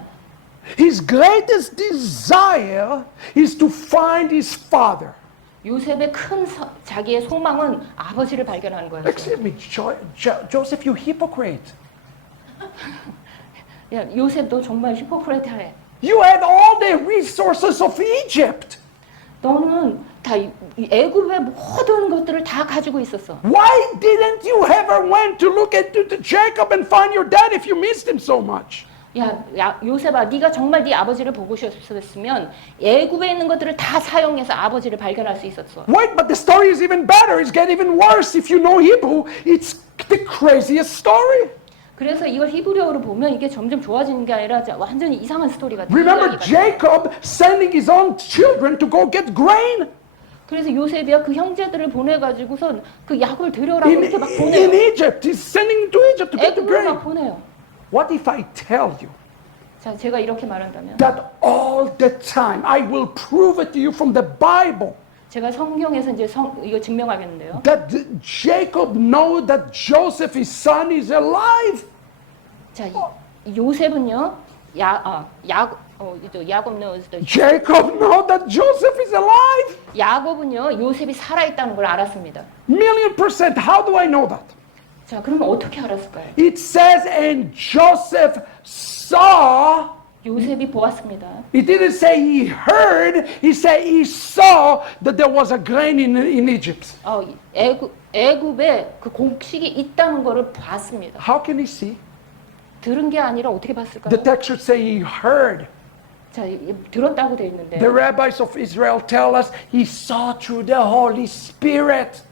His greatest desire is to find his father. 요셉의 자기의 소망은 아버지를 발견하는 거였어요. Excuse me, Joseph, you hypocrite. 야, 요셉 너 정말 히포크레트해. You had all the resources of Egypt. 너는 다 애굽의 모든 것들을 다 가지고 있었어. Why didn't you ever went to look at Jacob and find your dad if you missed him so much? 요셉아, 네가 정말 네 아버지를 보고 싶었으면 애굽에 있는 것들을 다 사용해서 아버지를 발견할 수 있었어. Wait, but the story is even better. It's get even worse if you know Hebrew. It's the craziest story. 그래서 이걸 히브리어로 보면 이게 점점 좋아지는 게 아니라 완전히 이상한 스토리가 돼요. Remember Jacob sending his own children to go get grain? 그래서 요셉이야 그 형제들을 보내가지고선 그 야곱을 데려오라고 In 이렇게 막 보내요. Egypt, he's sending to Egypt to get the 애굽을 grain. 막 보내요. What if I tell you 자, 제가 이렇게 말한다면 that all the time I will prove it to you from the Bible 제가 성경에서 이제 이거 증명하겠는데요. that Jacob know that Joseph his son is alive. 자, 요셉은요. 야곱 knows that Jacob know that Joseph is alive. 야곱은요. 요셉이 살아 있다는 걸 알았습니다. 1,000,000%. How do I know that? 자, 그러면 어떻게 알았을까요? It says, and Joseph saw. 요셉이 보았습니다. He didn't say he heard. He said he saw that there was a grain in Egypt. 애굽에 그 곡식이 있다는 거를 봤습니다. How can he see? 들은 게 아니라 어떻게 봤을까요? The text should say he heard. 자, 들었다고 돼 있는데. The rabbis of Israel tell us he saw through the Holy Spirit.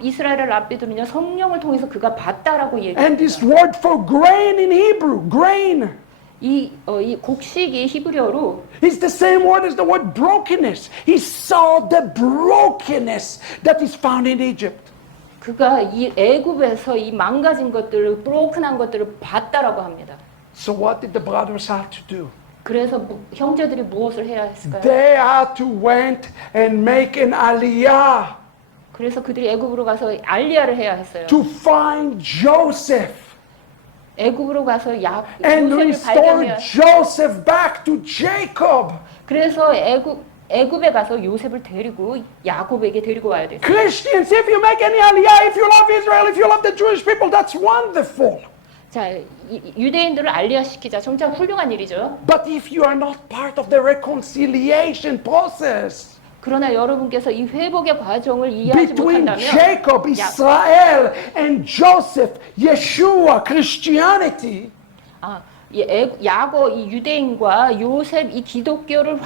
이스라엘의 랍비들은요 성령을 통해서 그가 봤다라고 얘기합니다. And this word for grain in Hebrew, grain, 이 곡식이 히브리어로 is the same word as the word brokenness. He saw the brokenness that is found in Egypt. 그가 이 애굽에서 이 망가진 것들을 broken한 것들을 봤다라고 합니다. So what did the brothers have to do? 그래서 형제들이 무엇을 해야 했을까요? They had to went and make an aliyah 그래서 그들이 애굽으로 가서 알리야를 해야 했어요. to find Joseph 애굽으로 가서 and 요셉을 restore 발견해야. Joseph back to Jacob. 그래서 애굽에 가서 요셉을 데리고 야곱에게 데리고 와야 됐어요. Christians, if you make any aliyah, if you love Israel, if you love the Jewish people, that's wonderful. 자, 유대인들을 알리야 시키자. 정말 훌륭한 일이죠. But if you are not part of the reconciliation process 그러나 여러분께서 이 회복의 과정을 이해하지 between 못한다면 Jacob, Israel, and Joseph, Yeshua, Christianity, 야곱 이 유대인과 요셉 이 기독교를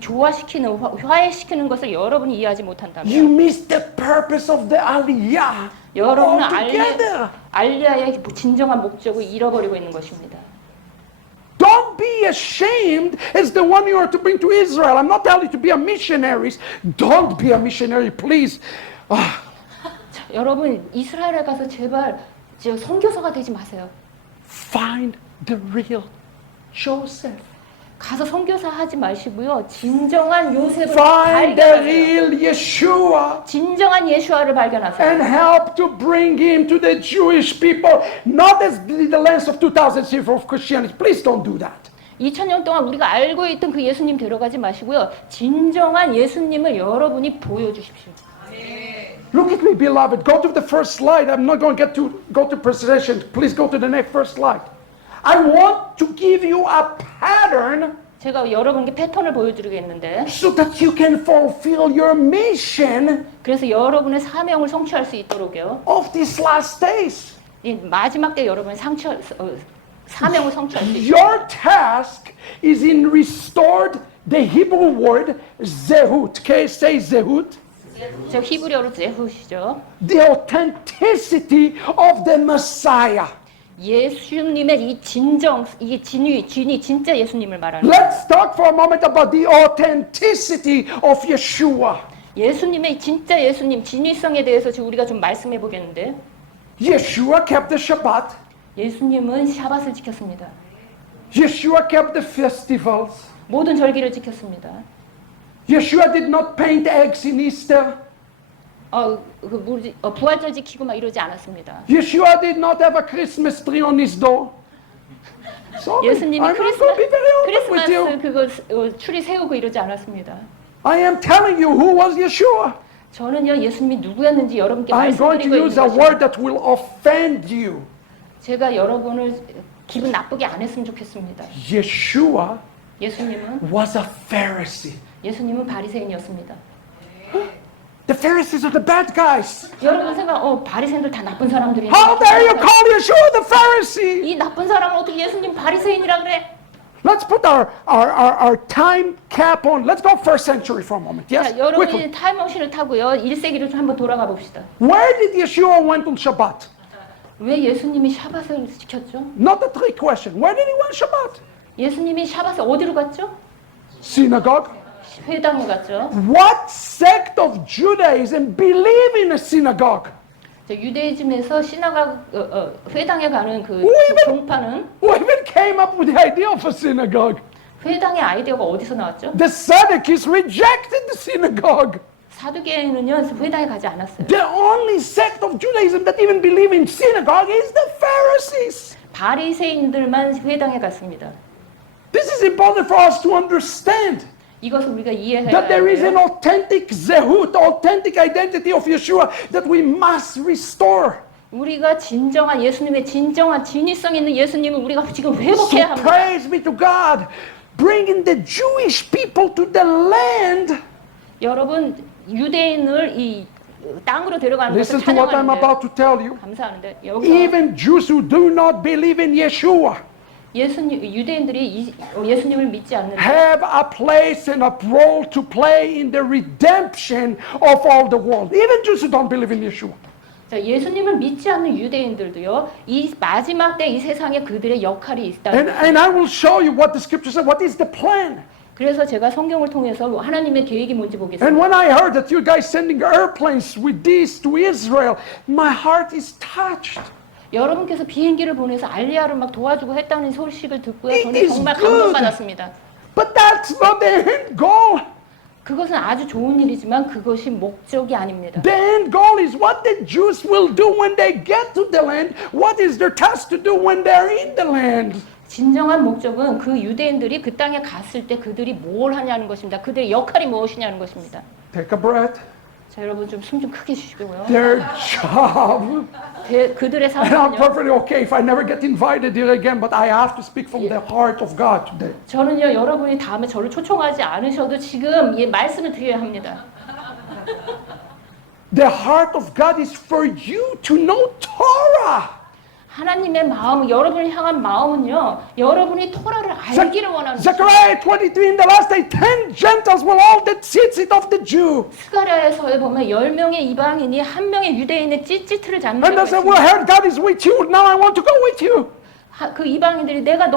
조화시키는 화해시키는 것을 여러분이 이해하지 못한다면 you miss the purpose of the aliyah 여러분은 altogether. 알리야의 진정한 목적을 잃어버리고 있는 것입니다. Don't Don't be ashamed as the one you are to bring to Israel. I'm not telling you to be a missionary. Don't be a missionary, please. 자, 여러분 이스라엘에 가서 제발 선교사가 되지 마세요. Find the real Joseph. 가서 선교사 하지 마시고요. 진정한 요셉을 Find the 발견하세요. real Yeshua. 진정한 예수아를 발견하세요. And help to bring him to the Jewish people, not as the lens of 2,000 years of Christianity. Please don't do that. 2000년 동안 우리가 알고 있던 그 예수님 데려가지 마시고요. 진정한 예수님을 여러분이 보여주십시오. Look at me, beloved. Go to the first slide. I'm not going to go to presentation. Please go to the next first slide. I want to give you a pattern 제가 여러분께 패턴을 보여드리겠는데 so that you can fulfill your mission 그래서 여러분의 사명을 성취할 수 있도록요. of these last days. 이 마지막 때 여러분의 사명을 성취할 수 있도록. Your task is in restored the Hebrew word zehut. Okay, say zehut. 저 히브리어로 제후시죠. The authenticity of the Messiah. 예수님의 이 진정, 이게 진위, 진짜 예수님을 말하는. Let's talk for a moment about the authenticity of Yeshua. 예수님의 진짜 예수님 진위성에 대해서 지금 우리가 좀 말씀해 보겠는데. Yeshua kept the Shabbat. 예수님은 샤밧을 지켰습니다. Yeshua kept the festivals. 모든 절기를 지켰습니다. Yeshua did not paint eggs in Easter. 부활절 지키고 막 이러지 않았습니다. Yeshua did not have a Christmas tree on his door. Sorry, 예수님이 I'm not going to be very open with you. 크리스마스 그거 추리 세우고 이러지 않았습니다. I am telling you who was Yeshua. 저는요 예수님이 누구였는지 여러분께 I'm going to 말씀드리고 use a 있는 word 것입니다. that will offend you. 제가 여러분을 기분 나쁘게 안 했으면 좋겠습니다. Yeshua 예수님은 was a Pharisee. 예수님은 바리새인이었습니다. The Pharisees are the bad guys. 여러분 생각, 바리새인들 다 나쁜 사람들이. How dare you call Yeshua the Pharisee? 이 나쁜 사람을 어떻게 예수님 바리새인이라 그래? Let's put our time cap on. Let's go first century for a moment. Yes, 자, 여러분이 quickly. 타임머신을 타고요 1세기로 좀 한번 돌아가 봅시다. Where did Yeshua went on Shabbat? 왜 예수님이 샤밧을 지켰죠? Not a trick question. Where did he went Shabbat? 예수님이 샤밧에 어디로 갔죠? Synagogue. 회당에 갔죠. What sect of Judaism believe in a synagogue? 유대이즘에서 회당에 가는 그 even- 종파는 Who even came up with the idea of a synagogue? 회당의 아이디어가 어디서 나왔죠? The Sadducees rejected the synagogue. 사두개인은요 회당에 가지 않았어요. The only sect of Judaism that even believe in synagogue is the Pharisees. 바리새인들만 회당에 갔습니다. This is important for us to understand. 이것을 우리가 이해해야 That there is an 돼요. authentic zehut, authentic identity of Yeshua that we must restore. 우리가 진정한 예수님의 진정한 진위성 있는 예수님을 우리가 지금 So 회복해야 합니다. praise be to God, bringing the Jewish people to the land. 여러분 유대인을 이 땅으로 데려가는 것을 Listen to what I'm 찬양하는데 about to tell you. 감사하는데 여기서 Even Jews who do not believe in Yeshua 유대인들이 예수님을 믿지 않는데 have a place and a role to play in the redemption of all the world. Even Jews who don't believe in Yeshua. 자, 예수님을 믿지 않는 유대인들도요 이 마지막 때 이 세상에 그들의 역할이 있다. And I will show you what the scripture says. What is the plan? 그래서 제가 성경을 통해서 하나님의 계획이 뭔지 보겠습니다. And when I heard that you guys sending airplanes with these to Israel, my heart is touched. 여러분께서 비행기를 보내서 알리아를 막 도와주고 했다는 소식을 듣고요. It 저는 is 정말 good. 감동받았습니다. But that's not the end goal. 그것은 아주 좋은 일이지만 그것이 목적이 아닙니다. The end goal is what the Jews will do when they get to the land. What is their task to do when they're in the land? 진정한 목적은 그 유대인들이 그 땅에 갔을 때 그들이 뭘 하냐는 것입니다. 그들의 역할이 무엇이냐는 것입니다. Take a breath. 자, 여러분 좀 숨 좀 크게 쉬시고요. Their job. 그들의 And I'm 사명은요. perfectly okay if I never get invited here again, but I have to speak from the heart of God today. 저는요 여러분이 다음에 저를 초청하지 않으셔도 지금 이 말씀을 드려야 합니다. The heart of God is for you to know Torah. 하나님의 마음, 여러분을 향한 마음은요, 여러분이 토라를 알기를 원하는 Zechariah 23, in the last day, 10 Gentiles will all that seats it of the Jew. 스가랴에서에 보면 10명의 이방인이 한 명의 유대인의 찌찌트를 잡는 And they 걸 say, well, I heard God is with you. Now I want to go with you. 그 이방인들이 내가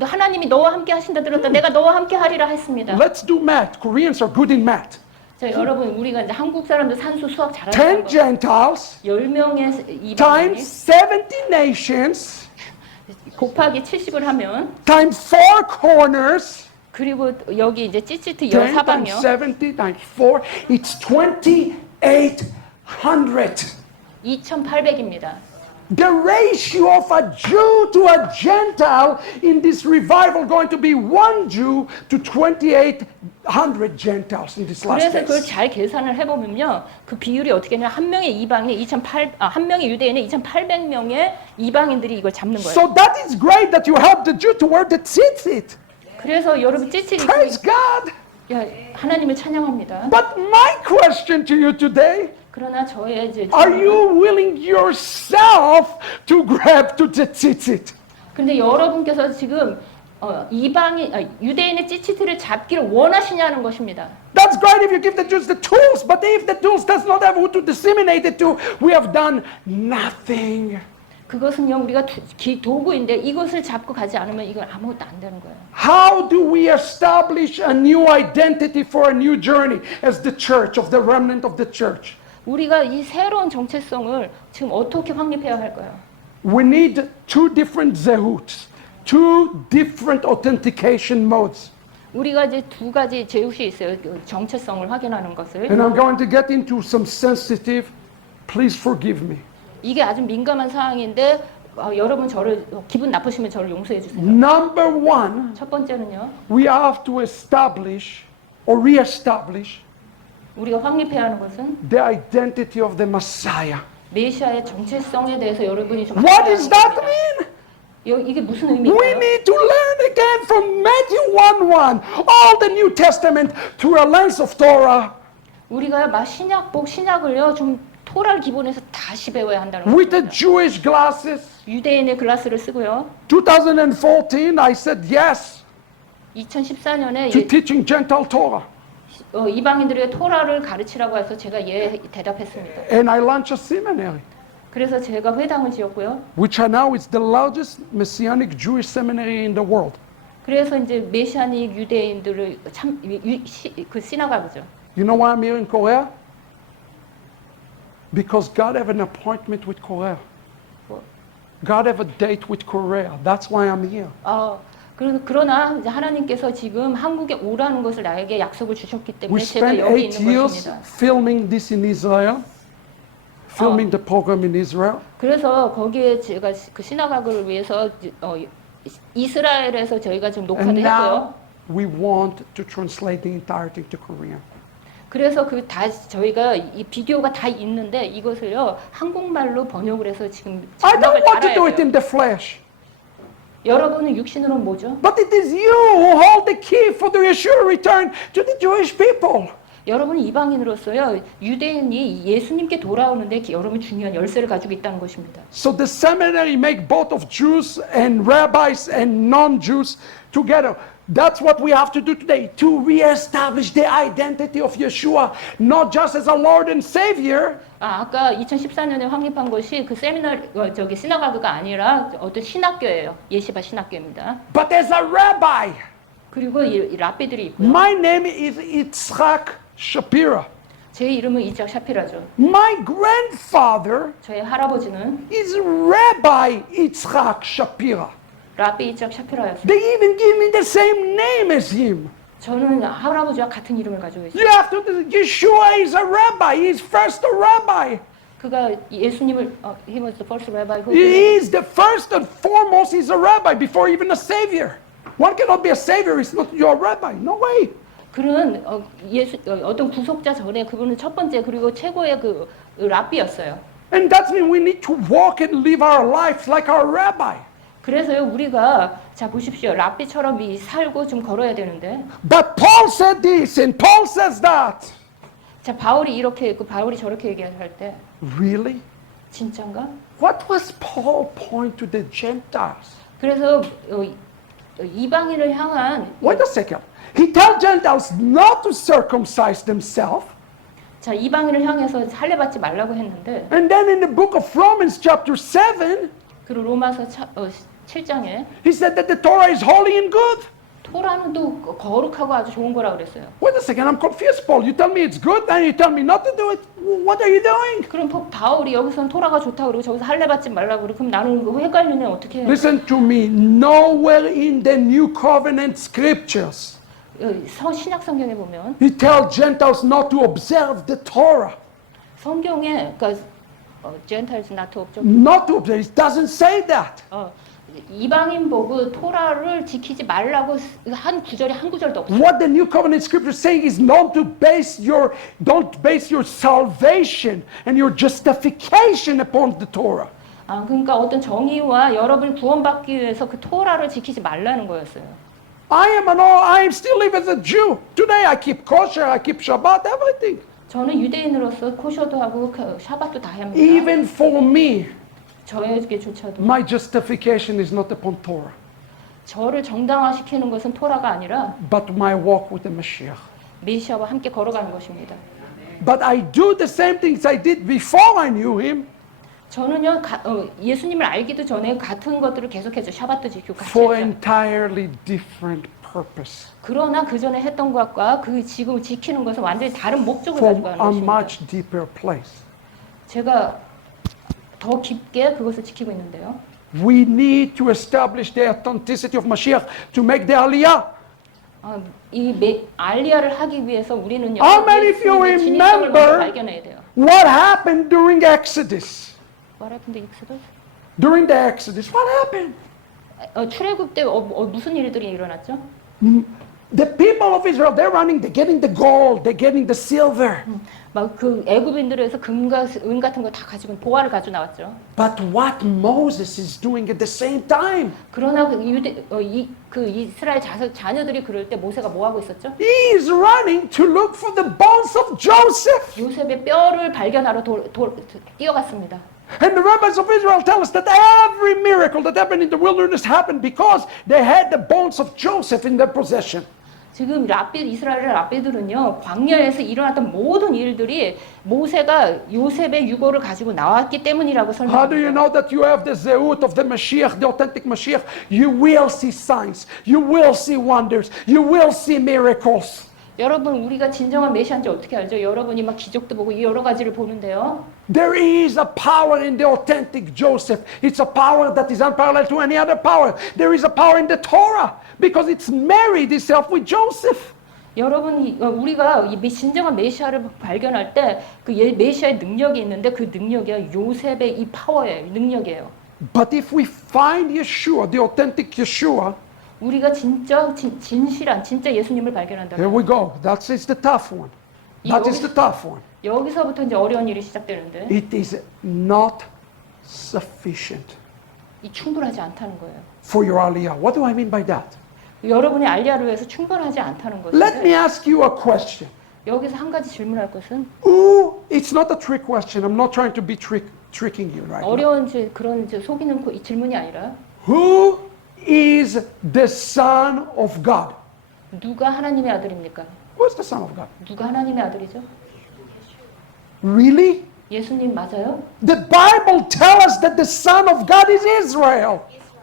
하나님이 너와 함께 하신다 들었다. 내가 너와 함께 하리라 했습니다. Let's do math. Koreans are good in math. 자, 여러분 우리가 이제 한국 사람들 산수 수학 10 잘하는 거. Gentiles 10명의 이방인이 times 70 nations 곱하기 70을 하면 times 4 corners. 그리고 여기 이제 찌찌트 10 times 사방이요. 70 times 4. It's 2800. 2,800입니다. The ratio of a Jew to a Gentile in this revival going to be 1 Jew to 2,800 Gentiles in this last 그래서 그걸 days. 잘 계산을 해보면요, 그 비율이 어떻게 되냐? 한 명의 이방인 한 명의 유대인에 2,800명의 이방인들이 이걸 잡는 거예요. So that is great that you help the Jew to wear the tzitzit. 그래서 여러분 찌찌리 Praise God. 하나님을 찬양합니다. But my question to you today, 그러나 저의 이제 are you willing yourself to grab to the tzitzit? 근데 여러분께서 지금 유대인의 찌찌트를 잡기를 원하시냐는 것입니다. That's great if you give the Jews the tools, but if the tools does not have who to disseminate it to, we have done nothing. 그것은요, 우리가 도구인데 이것을 잡고 가지 않으면 이건 아무것도 안 되는 거예요. How do we establish a new identity for a new journey as the church, of the remnant of the church? 우리가 이 새로운 정체성을 지금 어떻게 확립해야 할까요? We need two different zehuts, two different authentication modes. 우리가 이제 두 가지 제휴시 있어요. 그 정체성을 확인하는 것을. And I'm going to get into some sensitive, please forgive me. 이게 아주 민감한 사항인데 여러분 저를 기분 나쁘시면 저를 용서해 주세요. Number one, 첫 번째는요. we have to establish or reestablish 우리가 확립해야 하는 것은 the identity of the Messiah. 메시아의 정체성에 대해서 여러분이 좀 What does that 확인해야 합니다. mean? 이게 무슨 We 의미일까요? need to learn again from Matthew 1:1, all the New Testament through a lens of Torah, 우리가 신약을요 좀 토라를 기본에서 다시 배워야 한다는 with the 겁니다. Jewish glasses. 유대인의 글라스를 쓰고요. 2014, I said yes 2014년에 to teaching Gentile Torah. 이방인들의 토라를 가르치라고 해서 제가 대답했습니다. And I launched a seminary, 그래서 제가 회당을 지었고요. which now is the largest Messianic Jewish seminary in the world. 그래서 이제 메시아닉 유대인들을 그 시나가그죠. You know why I'm here in Korea? Because God have an appointment with Korea. God have a date with Korea. That's why I'm here. 그러나 이제 하나님께서 지금 한국에 오라는 것을 나에게 약속을 주셨기 We 때문에 제가 spent 여기 8 있는 years 것입니다. filming this in Israel, filming the program in Israel. 그래서 거기에 제가 그 시나가그를 위해서 이스라엘에서 저희가 지금 녹화도 And 했고요. now we want to translate the entire thing to Korean. 그래서 저희가 이 비디오가 다 있는데 이것을요 한국말로 번역을 해서 지금 I 번역을 don't want to 달아야 do it 돼요. in the flesh. 여러분은 육신으로는 뭐죠? But it is you who hold the key for the Yeshua return to the Jewish people. 여러분은 이방인으로서요 유대인이 예수님께 돌아오는데 여러분 중요한 열쇠를 가지고 있다는 것입니다. So the seminary make both of Jews and rabbis and non-Jews together. That's what we have to do today, to reestablish the identity of Yeshua, not just as a Lord and Savior, 아까 2014년에 확립한 것이 그 시나가그가 아니라 어떤 신학교예요. 예시바 신학교입니다. but as a rabbi. 그리고 이 랍비들이 있고요. My name is Yitzhak Shapira. 제 이름은 이짝 샤피라죠. My grandfather 저의 할아버지는 is Rabbi Yitzhak Shapira. 랍비 이짝 샤피라였어요. They even give me the same name as him. 저는 할아버지와 같은 이름을 가지고 있어요. You have to, Yeshua is a rabbi. He's first a rabbi. 그가 예수님을 he was the first rabbi who He is the first and foremost. He's a rabbi before even a savior. One cannot be a savior. He's not your rabbi. No way. 그는 어떤 구속자 전에 그분은 첫 번째 그리고 최고의 그 랍비였어요. And that means we need to walk and live our lives like our rabbi. 그래서요 우리가 자 보십시오 랍비처럼 살고 좀 걸어야 되는데 But Paul said this and Paul says that. 자 바울이 이렇게 있고 바울이 저렇게 얘기할 때 Really? 진짠가? What was Paul point to the Gentiles? 그래서 이방인을 향한 Wait a second. He tells Gentiles not to circumcise themselves. 자 이방인을 향해서 할례받지 말라고 했는데 And then in the book of Romans chapter 7, 그리고 로마서 7장에 He said that the Torah is holy and good. 토라는 또 거룩하고 아주 좋은 거라 그랬어요. Wait a second, I'm confused, Paul. You tell me it's good, then you tell me not to do it. What are you doing? 그럼 바울이 여기서는 토라가 좋다고 그러고 저기서 할례 받지 말라고 그러고 그럼 나는 그거 헷갈리네 어떻게 해요? Listen to me. Nowhere in the New Covenant scriptures 신약 성경에 보면 he tells Gentiles not to observe the Torah. 성경에 그러니까 Gentiles not to observe Not to observe. It doesn't say that. 이방인 보고 토라를 지키지 말라고 한 구절이 한 구절도 없어요. What the New Covenant scripture is saying is not to don't base your salvation and your justification upon the Torah. 그러니까 어떤 정의와 여러분이 구원받기 위해서 그 토라를 지키지 말라는 거였어요. I am still live as a Jew. Today I keep kosher, I keep Shabbat, everything. 저는 유대인으로서 코셔도 하고 샤밧도 다 합니다. Even for me, 저에게조차도 my justification is not upon Torah, 저를 정당화시키는 것은 토라가 아니라 but my walk with the Mashiach. 메시아와 함께 걸어가는 것입니다. But I do the same things I did before I knew him 저는요 예수님을 알기도 전에 같은 것들을 계속해서 샤밧도 지키고 같이 for 했죠. entirely different purpose, 그러나 그 전에 했던 것과 그 지금 지키는 것은 완전히 다른 목적을 from 가지고 하는 a 것입니다. much deeper place. 제가 더 깊게 그것을 지키고 있는데요. We need to establish the authenticity of Mashiach to make the Aliyah. 알리아를 하기 위해서 우리는요. How many of you 예수님의 진실성을 먼저 remember 발견해야 돼요. what happened during Exodus? What happened in Exodus? During the Exodus, what happened? 출애굽 때 무슨 일들이 일어났죠? The people of Israel, they're running, they're getting the gold, they're getting the silver. 막 그 애굽인들에서 금과 은 같은 거 다 가지고 보화를 가지고 나왔죠. But what Moses is doing at the same time, 그러나 그 이스라엘 자녀들이 그럴 때 모세가 뭐 하고 있었죠? he is running to look for the bones of Joseph. 요셉의 뼈를 발견하러 뛰어갔습니다. And the rabbis of Israel tell us that every miracle that happened in the wilderness happened because they had the bones of Joseph in their possession. 지금 이스라엘 랍비들은요 광야에서 일어났던 모든 일들이 모세가 요셉의 유고를 가지고 나왔기 때문이라고 How do you 설명합니다. know that you have the zeut of the Mashiach, the authentic Mashiach? You will see signs, you will see wonders, you will see miracles. 여러분 우리가 진정한 메시아인지 어떻게 알죠? 여러분이 막 기적도 보고 여러 가지를 보는데요. There is a power in the authentic Joseph. It's a power that is unparalleled to any other power. There is a power in the Torah because it's married itself with Joseph. 여러분 우리가 이 진정한 메시아를 발견할 때 그 메시아의 능력이 있는데 그 능력이 요셉의 이 파워예요. 능력이에요. But if we find Yeshua, the authentic Yeshua, 우리가 진짜 진실한 진짜 예수님을 발견한다. here we go. That is the tough one. That is the tough one. 여기서부터 이제 어려운 일이 시작되는데 It is not sufficient 이 충분하지 않다는 거예요. for your aliyah. What do I mean by that? 여러분의 알리아를 위해서 충분하지 않다는 Let me 것인데 ask you a question. 여기서 한 가지 질문할 것은 It's not a trick question. I'm not trying to be tricking you right now. 어려운 그런 속이는 이 질문이 아니라 Who is the Son of God? 누가 하나님의 아들입니까? Who is the Son of God? 누가 하나님의 아들이죠? Really? 예수님 맞아요? The Bible tells us that the Son of God is Israel.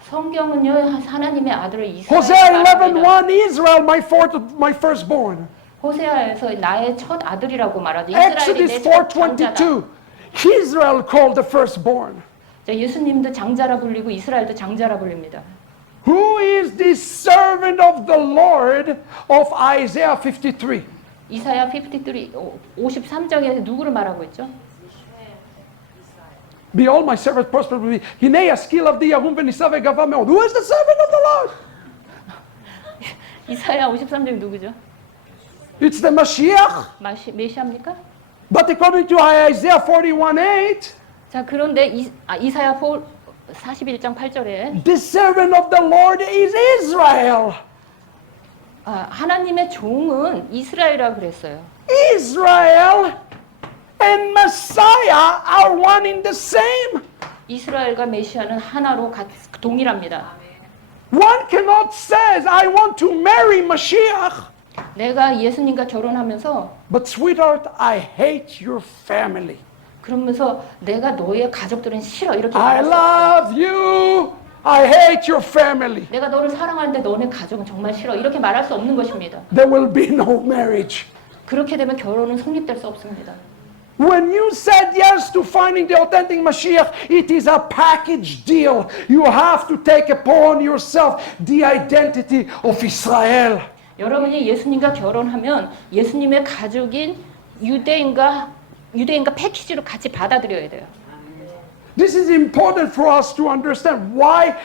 성경은요 하나님의 아들을 Hosea 이스라엘 11:1, Israel, my firstborn. 호세아에서 나의 첫 아들이라고 말하죠. 이스라엘이 Exodus 내 첫 장자다. 4:22, Israel called the firstborn. 자, 예수님도 장자라 불리고 이스라엘도 장자라 불립니다. Who is this servant of the Lord of Isaiah 53? 이사야 53장에 누구를 말하고 있죠? Behold, my servant prospered with me. הנה ישכיל עבדי ירום ונישא וגבה מאוד. Who is the servant of the Lord? 이사야 53장이 누구죠? It's the Mashiach. 메시아입니까? But according to Isaiah 41:8, 자, 그런데 이사야 41장 8절에 the servant of the Lord is Israel. 하나님의 종은 이스라엘이라고 그랬어요. Israel and Messiah are one in the same. 이스라엘과 메시아는 하나로 동일합니다. One cannot say, I want to marry Mashiach. 내가 예수님과 결혼하면서 But sweetheart, I hate your family. 그러면서 내가 너의 가족들은 싫어 이렇게 I 말할 수 없어요. love you, I hate your family. 내가 너를 사랑하는데 너네 가족은 정말 싫어. 이렇게 말할 수 없는 것입니다. There will be no marriage. 그렇게 되면 결혼은 성립될 수 없습니다. When you said yes to finding the authentic Mashiach, it is a package deal. You have to take upon yourself the identity of Israel. 여러분이 예수님과 결혼하면 예수님의 가족인 유대인과 패키지로 같이 받아들여야 돼요. This is important for us to understand. Why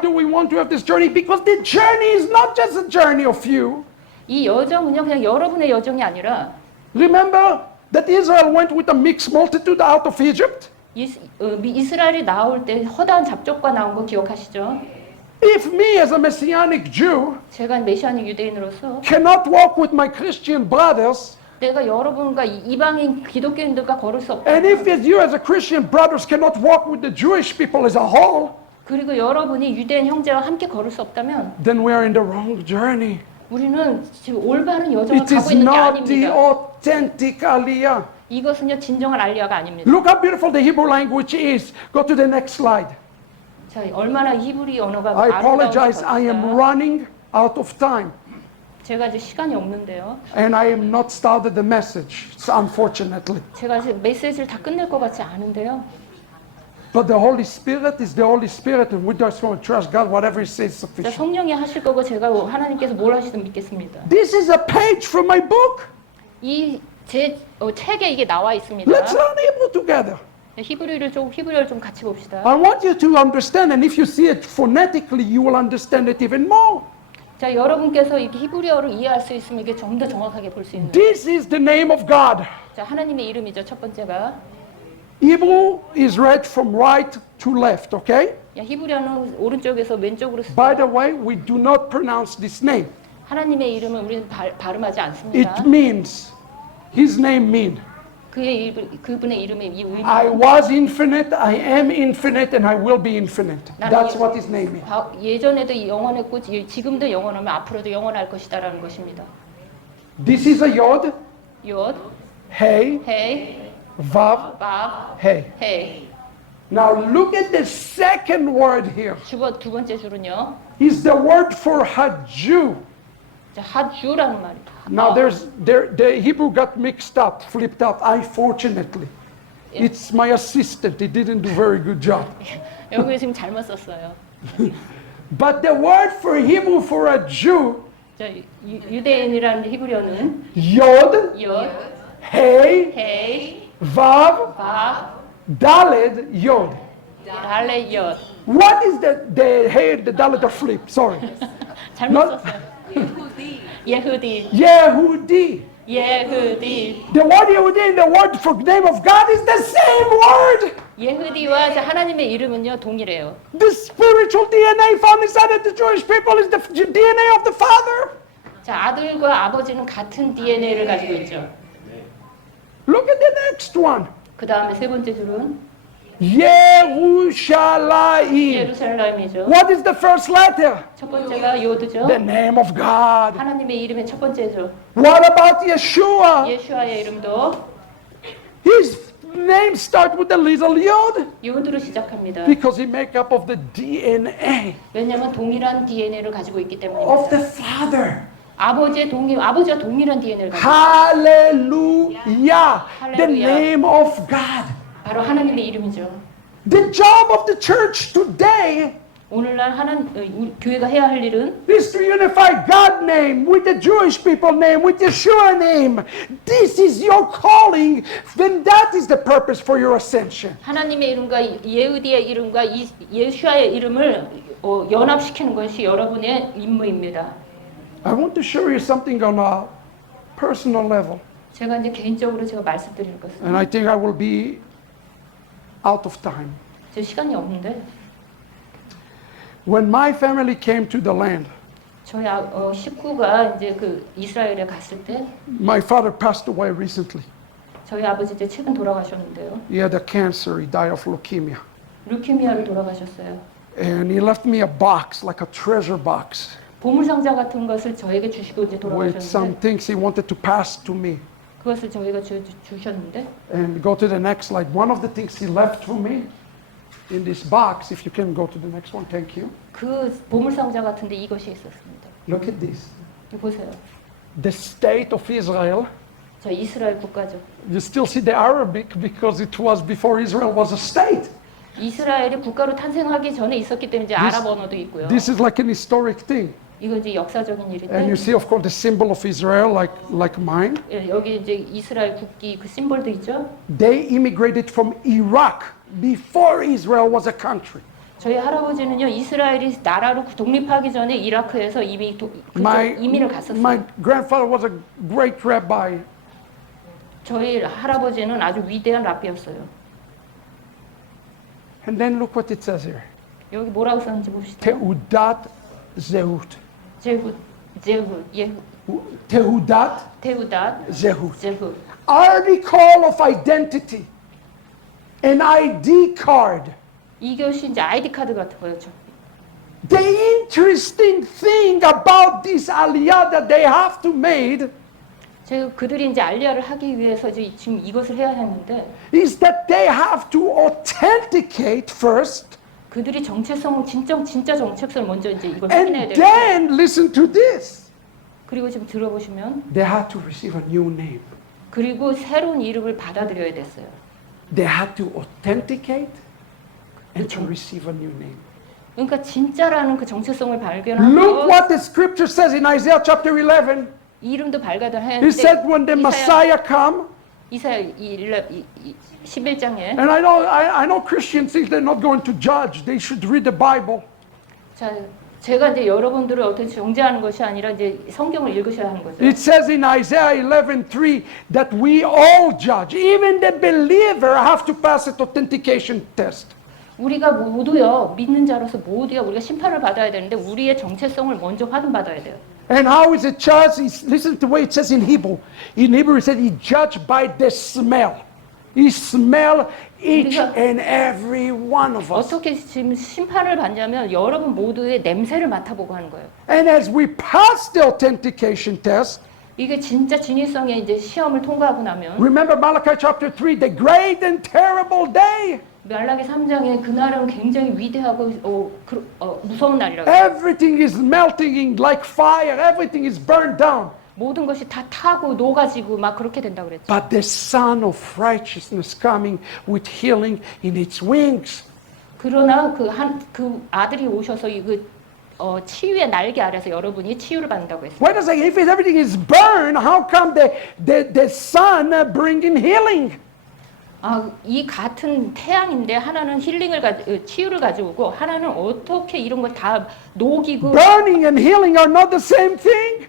do we want to have this journey? Because the journey is not just a journey of you. 이 여정은요 그냥 여러분의 여정이 아니라 Remember that Israel went with a mixed multitude out of Egypt? 이스라엘이 나올 때 허다한 잡족과 나온 거 기억하시죠? If me as a Messianic Jew 제가 메시아닉 유대인으로서 cannot walk with my Christian brothers, 내가 여러분과 이방인 기독교인들과 걸을 수 없다. and if you as a Christian brothers cannot walk with the Jewish people as a whole, 그리고 여러분이 유대인 형제와 함께 걸을 수 없다면 then we are in the wrong journey. 우리는 지금 올바른 여정을 It is 가고 있는 게 not the 아닙니다. authentic Aliyah. 이것은요 진정한 알리아가 아닙니다. Look how beautiful the Hebrew language is. Go to the next slide. 자, 얼마나 히브리 언어가 I apologize. 아름다운지 I am 봅시다. running out of time. 제가 이제 시간이 없는데요. And I am not started the message, unfortunately. 제가 지금 메시지를 다 끝낼 것 같지 않은데요. But the Holy Spirit is the Holy Spirit, and we just want to trust God. Whatever He says is 자, sufficient. 성령이 하실 거고 제가 하나님께서 뭘 하시든 믿겠습니다. This is a page from my book. 이 제 책에 이게 나와 있습니다. Let's learn Hebrew together. 히브리어를 좀 같이 봅시다. I want you to understand, and if you see it phonetically, you will understand it even more. 자, 여러분께서 이렇게 히브리어를 이해할 수 있으면 이게 좀 더 정확하게 볼 수 있는. This is the name of God. 자, 하나님의 이름이죠. 첫 번째가. Hebrew is read from right to left, okay? 야, 히브리어는 오른쪽에서 왼쪽으로 By the 쓰죠. way, we do not pronounce this name. 하나님의 이름은 우리는 발음하지 않습니다. It means, His name means, 그분의 이름의 이 의미. I was infinite, I am infinite, and I will be infinite. That's what His name means. 예전에도 영원했고 지금도 영원하면 앞으로도 영원할 것이다라는 것입니다. This is a Yod, 옅, Hey, 헤, Vav, 밥, Hey. 헤. Now look at the second word here. 두 번째 줄은요. Is the word for Haju. 자, 하주라는 말입니다. Now the Hebrew got mixed up, flipped out. Unfortunately, it's my assistant. He didn't do a very good job. 여기 지금 잘못 썼어요. But the word for Hebrew for a Jew, 자, 유대인이라는 히브리어는 Yod, 옅, Hey, 헤, Vav, 밥, Daled, Yod. 달레, 옅. What is the Hey, the Daled are flipped? Sorry. 잘못 Not- 썼어요. 예후디, Yehudi. 예후디. The word Yehudi and the word for name of God is the same word. 예후디와 하나님의 이름은요 동일해요. The spiritual DNA found inside of the Jewish people is the DNA of the Father. 자, 아들과 아버지는 같은 DNA를 가지고 있죠. Look at the next one. 그 다음에 세 번째 줄은 Yerushalayim. 예루살렘이죠. What is the first letter? 첫 번째가 요드죠. The name of God. 하나님의 이름의 첫 번째죠. What about Yeshua? 예슈아의 이름도 His name starts with the little yod 요드로 시작합니다. because he make up of the DNA 왜냐하면 동일한 DNA를 가지고 있기 of 때문입니다. the Father. 아버지와 동일한 DNA를 가지고 Hallelujah. The Hallelujah. name of God. 바로 하나님의 이름이죠. The job of the church today 오늘날 교회가 해야 할 일은 is to unify God name with the Jewish people name, with Yeshua name. This is your calling. Then that is the purpose for your ascension. 하나님의 이름과 예후디의 이름과 예슈아의 이름을 연합시키는 것이 여러분의 임무입니다. I want to show you something on a personal level. 제가 이제 개인적으로 제가 말씀드릴 것은 And I think I will be out of time. 제 시간이 없는데 When my family came to the land, 저희 식구가 이제 그 이스라엘에 갔을 때 my father passed away recently. 저희 아버지 이제 최근 돌아가셨는데요. He had a cancer. He died of leukemia. 루케미아로 돌아가셨어요. And he left me a box, like a treasure box, 보물 상자 같은 것을 저에게 주시고 이제 with some 돌아가셨는데 things he wanted to pass to me. 그것을 저희가 주셨는데 And go to the next slide. One of the things he left for me in this box, if you can go to the next one, thank you. 그 보물상자 같은데 이것이 있었습니다. Look at this. 이거 보세요. The state of Israel. 저 이스라엘 국가죠. You still see the Arabic because it was before Israel was a state. 이스라엘이 국가로 탄생하기 전에 있었기 때문에 이제 아랍 언어도 있고요. This is like an historic thing. 이거 이제 역사적인 And 일인데 you see, of course, the symbol of Israel, like mine. 예, 여기 이제 이스라엘 국기 그 심볼도 있죠. They immigrated from Iraq before Israel was a country. 저희 할아버지는요 이스라엘이 나라로 독립하기 전에 이라크에서 이미 이민을 갔었어요. My grandfather was a great rabbi. 저희 할아버지는 아주 위대한 랍비였어요. And then look what it says here. 여기 뭐라고 썼는지 봅시다. Teudat Zehut. 제후, 예후, Teudat 테우닷, Zehut. 제후. Article of identity. An ID card. 이것이 이제 아이디 카드 같은 거였죠. The interesting thing about this aliyah that they have to make 제가 그들이 이제 알리아를 하기 위해서 이제 지금 이것을 해야 했는데 is that they have to authenticate first 그들이 정체성을 진짜 정체성을 먼저 이제 이걸 확인해야 and 돼요. then listen to this. 그리고 지금 들어보시면 They had to receive a new name. 그리고 새로운 이름을 받아들여야 됐어요. They had to authenticate and to receive a new name. 그러니까 진짜라는 그 정체성을 Look 발견하고 what the scripture says in Isaiah chapter 11. 이름도 발견을 해야 He said when the 되는데 Messiah come, 이사야 11장에 and I know Christians think they're not going to judge. They should read the Bible. 자 제가 이제 여러분들을 어떻게 정죄하는 것이 아니라 이제 성경을 읽으셔야 하는 거죠. It says in Isaiah 11:3 that we all judge. Even the believer have to pass an authentication test. 우리가 모두요 믿는 자로서 모두가 우리가 심판을 받아야 되는데 우리의 정체성을 먼저 확인받아야 돼요. And how is it judged? Listen to the way it says in Hebrew. In Hebrew it says he judged by the smell. He smell each and every one of us. 어떻게 지금 심판을 받냐면 여러분 모두의 냄새를 맡아보고 하는 거예요. And as we pass the authentication test, 이게 진짜 진위성의 이제 시험을 통과하고 나면 remember Malachi chapter 3, the great and terrible day. 말라기 3장에 그날은 굉장히 위대하고 무서운 날이라고. Everything is melting like fire. Everything is burned down. 모든 것이 다 타고 녹아지고 막 그렇게 된다고 그랬죠. But the Son of Righteousness coming with healing in its wings. 그러나 그 아들이 오셔서 치유의 날개 아래서 여러분이 치유를 받는다고 했어요. Wait a second. If everything is burned, how come the Son bringing healing? 이 같은 태양인데 하나는 치유를 가져오고 하나는 어떻게 이런 걸 다 녹이고 Burning and healing are not the same thing.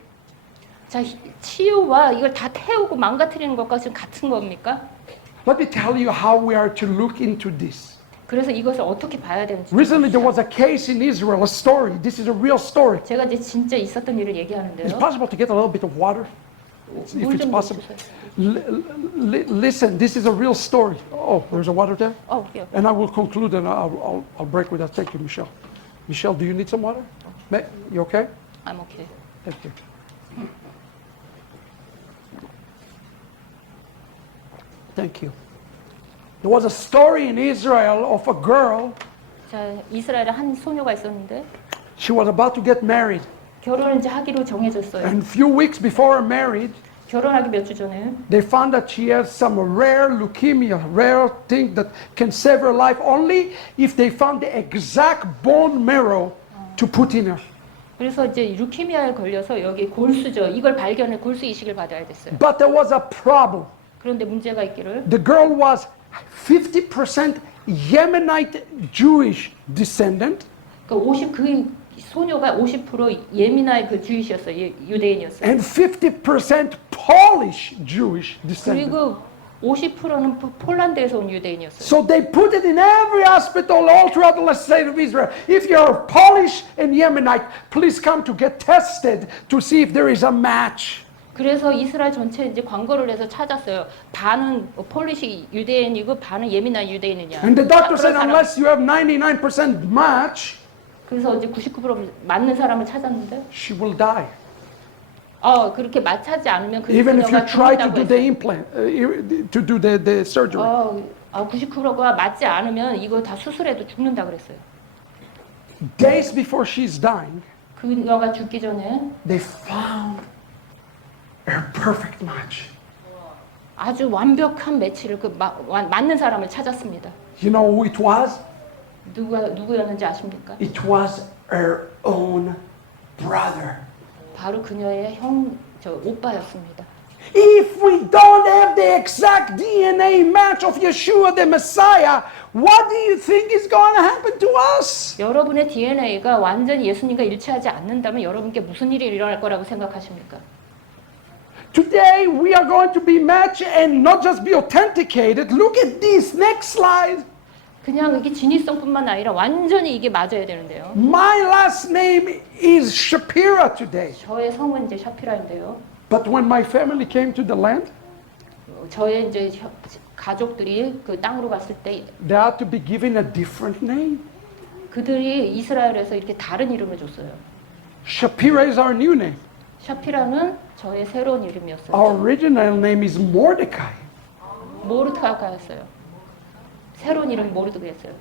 자 치유와 이걸 다 태우고 망가뜨리는 것과 지금 같은 겁니까? Let me tell you how we are to look into this. 그래서 이것을 어떻게 봐야 되는지. Recently there was a case in Israel, a story. This is a real story. 제가 이제 진짜 있었던 일을 It's 얘기하는데요. possible to get a little bit of water, if 물 it's 좀 possible. 주세요. Listen, this is a real story. Oh, there's a water there? 예. And I will conclude and I'll break with that. Thank you, Michelle. Michelle, do you need some water? You okay? I'm okay. Thank you. Thank you. There was a story in Israel of a girl. 자 이스라엘에 한 소녀가 있었는데 She was about to get married. 결혼을 이제 하기로 정해졌어요. And a few weeks before her marriage, 결혼하기 몇 주 전에 they found that she has some rare leukemia, rare thing that can save her life only if they found the exact bone marrow to put in her. 그래서 이제 루키미아에 걸려서 여기 골수죠. 이걸 발견해 골수 이식을 받아야 됐어요. But there was a problem. 그런데 문제가 있기를 The girl was 50% Yemenite Jewish descendant 그 소녀가 50% 예민한 그 주이시였어요. 유대인이었어요. and 50% Polish Jewish descendant. 그리고 50%는 폴란드에서 온 유대인이었어요. So they put it in every hospital all throughout the state of Israel. If you're Polish and Yemenite, please come to get tested to see if there is a match. 그래서 이스라엘 전체 이제 광고를 해서 찾았어요. 반은 폴리시 유대인이고 반은 예민한 유대인이냐. And the doctor 그런 said, 사람. unless you have 99% match, 그래서 이제 99% 맞는 사람을 찾았는데, she will die. 그렇게 맞하지 않으면 그 Even if you 소녀가 try to 죽는다고 do the 했어요. implant, to do the surgery. 99%가 맞지 않으면 이거 다 수술해도 죽는다 그랬어요. Days before she's dying, 그녀가 죽기 전에 they found a perfect match. 아주 완벽한 매치를 맞는 사람을 찾았습니다. You know who it was? 누구였는지 아십니까? It was her own brother. 바로 그녀의 오빠였습니다. If we don't have the exact DNA match of Yeshua the Messiah, what do you think is going to happen to us? 여러분의 DNA가 완전히 예수님과 일치하지 않는다면 여러분께 무슨 일이 일어날 거라고 생각하십니까? Today we are going to be matched and not just be authenticated. Look at this next slide. 그냥 이게 진위성뿐만 아니라 완전히 이게 맞아야 되는데요. My last name is Shapira today. 저의 성은 이제 샤피라인데요. But when my family came to the land, 저의 이제 가족들이 그 땅으로 갔을 때 they had to be given a different name. 그들이 이스라엘에서 이렇게 다른 이름을 줬어요. Shapira is our new name. 샤피라는 저의 새로운 이름이었어요. Our original name is Mordecai. 모르드카였어요. 새로운 이름이 모르드카였어요.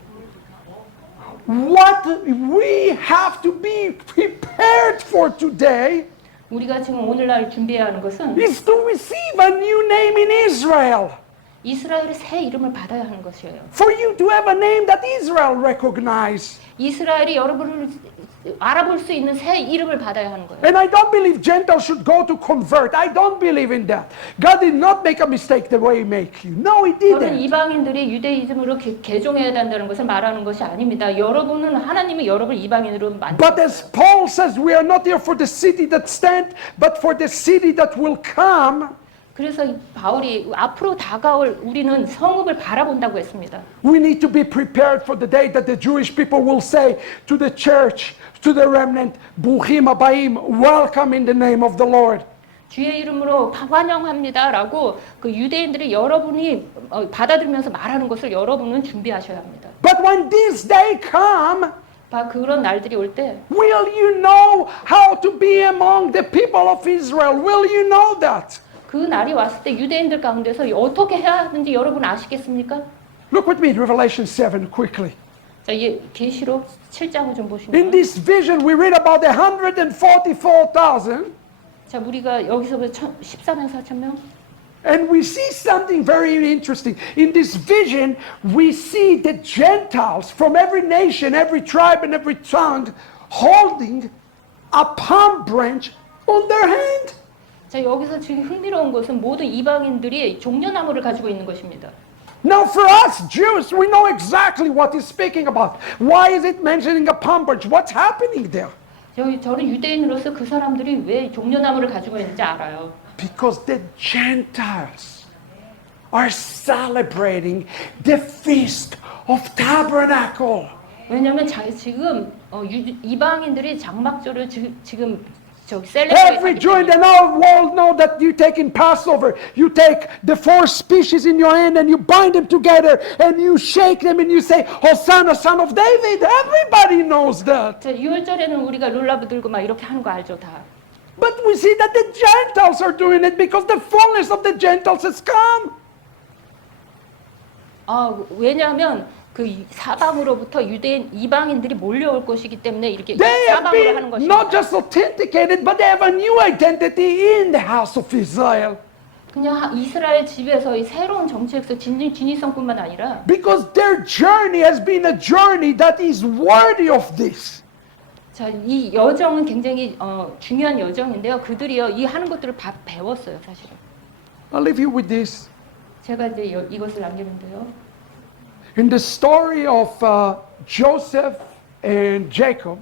What we have to be prepared for today 우리가 지금 오늘날 준비해야 하는 것은 is to receive a new name in Israel. 이스라엘의 새 이름을 받아야 하는 것이에요. For you to have a name that Israel recognizes. 이스라엘이 여러분을 알아볼 수 있는 새 이름을 받아야 하는 거예요. And I don't believe Gentiles should go to convert. I don't believe in that. God did not make a mistake the way He make you. No, He 저는 didn't. 이방인들이 유대이즘으로 개종해야 된다는 것을 말하는 것이 아닙니다. 여러분은 하나님이 여러분을 이방인으로 But as 만드셨어요. Paul says, we are not here for the city that stand, but for the city that will come. 그래서 바울이 앞으로 다가올 우리는 성읍을 바라본다고 했습니다. We need to be prepared for the day that the Jewish people will say to the church, to the remnant, Bruchim Abaim, welcome in the name of the Lord. 주의 이름으로 환영합니다라고 그 유대인들이 여러분이 받아들이면서 말하는 것을 여러분은 준비하셔야 합니다. But when this day come, 그런 날들이 올 때 will you know how to be among the people of Israel? Will you know that? 그 날이 왔을 때 유대인들 가운데서 어떻게 해야 하는지 여러분 아시겠습니까? Look with me, Revelation 7, quickly. 자, 계시록 7장을 좀 In 보시면 this vision, we read about the 144,000, 자, 우리가 여기서부터 14만 4천 명 and we see something very interesting. In this vision, we see the Gentiles from every nation, every tribe, and every tongue holding a palm branch on their hand. 자, 여기서 지금 흥미로운 것은 모든 이방인들이 종려나무를 가지고 있는 것입니다. Now, for us Jews, we know exactly what he's speaking about. Why is it mentioning a palm branch? What's happening there? 저는 유대인으로서 그 사람들이 왜 종려나무를 가지고 있는지 알아요. Because the Gentiles are celebrating the Feast of Tabernacle. 왜냐하면 지금 이방인들이 장막절을 지금 Every Jew in the whole world know that you take in Passover, you take the 4 species in your hand and you bind them together and you shake them and you say, Hosanna, son of David. Everybody knows that. 자, 유월절에는 우리가 룰라브 들고 막 이렇게 하는 거 알죠, 다. But we see that the Gentiles are doing it because the fullness of the Gentiles has come. 왜냐하면 그 사방으로부터 이방인들이 몰려올 것이기 때문에 이렇게 They have 사방으로 하는 been 것입니다. not just authenticated, but they have a new identity in the house of Israel. 그냥 이스라엘 집에서 이 새로운 정책에서 진위성뿐만 아니라 Because their journey has been a journey that is worthy of this. 자, 이 여정은 굉장히 중요한 여정인데요. 그들이요 이 하는 것들을 배웠어요, 사실은. I'll leave you with this. 제가 이제 이것을 남기는데요. In the story of Joseph and Jacob,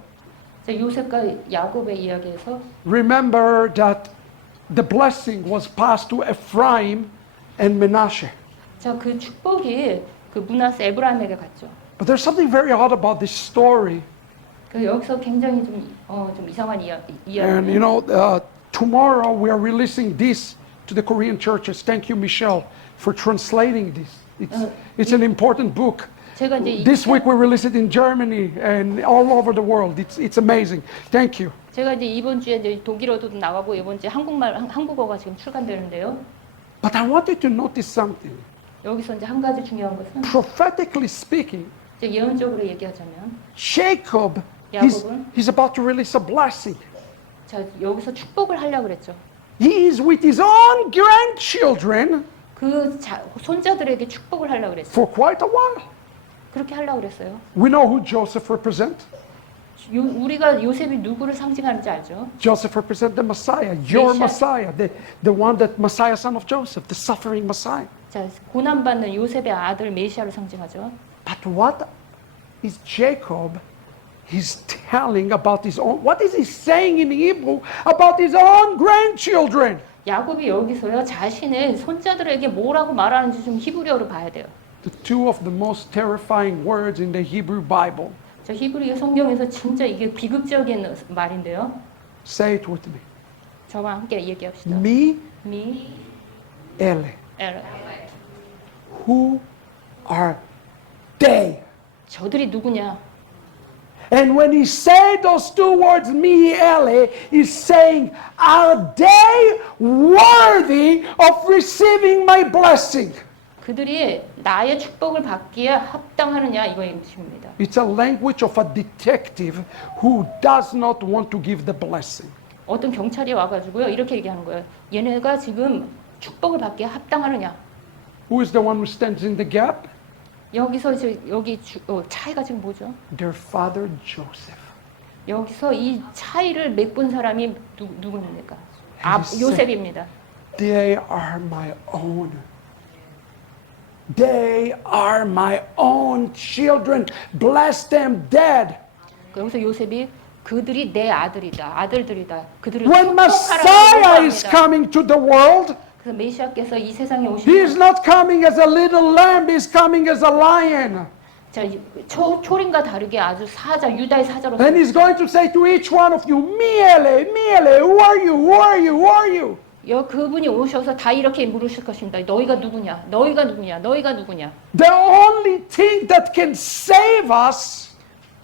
자, 요셉과 야곱의 이야기에서 remember that the blessing was passed to Ephraim and Manasseh. 자, 그 축복이 그 므낫세 에브라임에게 갔죠. But there's something very odd about this story. 그 여기서 굉장히 좀 이상한 이야기. And you know, tomorrow we are releasing this to the Korean churches. Thank you, Michelle, for translating this. It's an important book. 제가 이제 This week we release it in Germany and all over the world. It's amazing. Thank you. 제가 이제 이번 주에 이제 독일어도 나가고 이번 주에 한국어가 지금 출간되는데요. But I want you to notice something. 여기서 이제 한 가지 중요한 것은 prophetically speaking, 이제 예언적으로 얘기하자면 Jacob, 야곱은 he's about to release a blessing. 자 여기서 축복을 하려고 그랬죠. He is with his own grandchildren 그 손자들에게 축복을 하려고 그랬어요. for quite a while. 그렇게 하려고 그랬어요. We know who Joseph represents. 우리가 요셉이 누구를 상징하는지 알죠? Joseph represents the Messiah, your Messiah. Messiah, the one that Messiah, son of Joseph, the suffering Messiah. 자 고난받는 요셉의 아들 메시아를 상징하죠. But what is Jacob? He's telling about his own, what is he saying in Hebrew about his own grandchildren? 야곱이 여기서요 자신의 손자들에게 뭐라고 말하는지 좀 히브리어로 봐야 돼요. The two of the most terrifying words in the Hebrew Bible. 저 히브리 성경에서 진짜 이게 비극적인 말인데요. Say it with me. 저와 함께 얘기합시다. Mi, 미, ele. 엘. Who are they? 저들이 누구냐? And when he said those two words, mi, ele, he's saying, are they worthy of receiving my blessing? 그들이 나의 축복을 받기에 합당하느냐 이거의 뜻입니다. It's a language of a detective who does not want to give the blessing. 어떤 경찰이 와가지고요 이렇게 얘기하는 거예요. 얘네가 지금 축복을 받기에 합당하느냐? Who is the one who stands in the gap? 여기서 이제 여기 차이가 지금 뭐죠? Their father Joseph. 여기서 이 차이를 메꾼 사람이 누구입니까? And he 요셉입니다. They are my own. They are my own children. Bless them, Dad. 여기서 요셉이 그들이 내 아들들이다. 그들을 When Messiah is 축복하라고 coming to the world, 그래서 메시아께서 이 세상에 he is 오시면 not coming as a little lamb, he's coming as a lion. 자, 초림과 다르게 아주 사자, 유다의 사자로 And he's going to say to each one of you, Miele, Miele, who are you? Who are you? Who are you? 그분이 오셔서 다 이렇게 물으실 것입니다. 너희가 누구냐? 너희가 누구냐? 너희가 누구냐? The only thing that can save us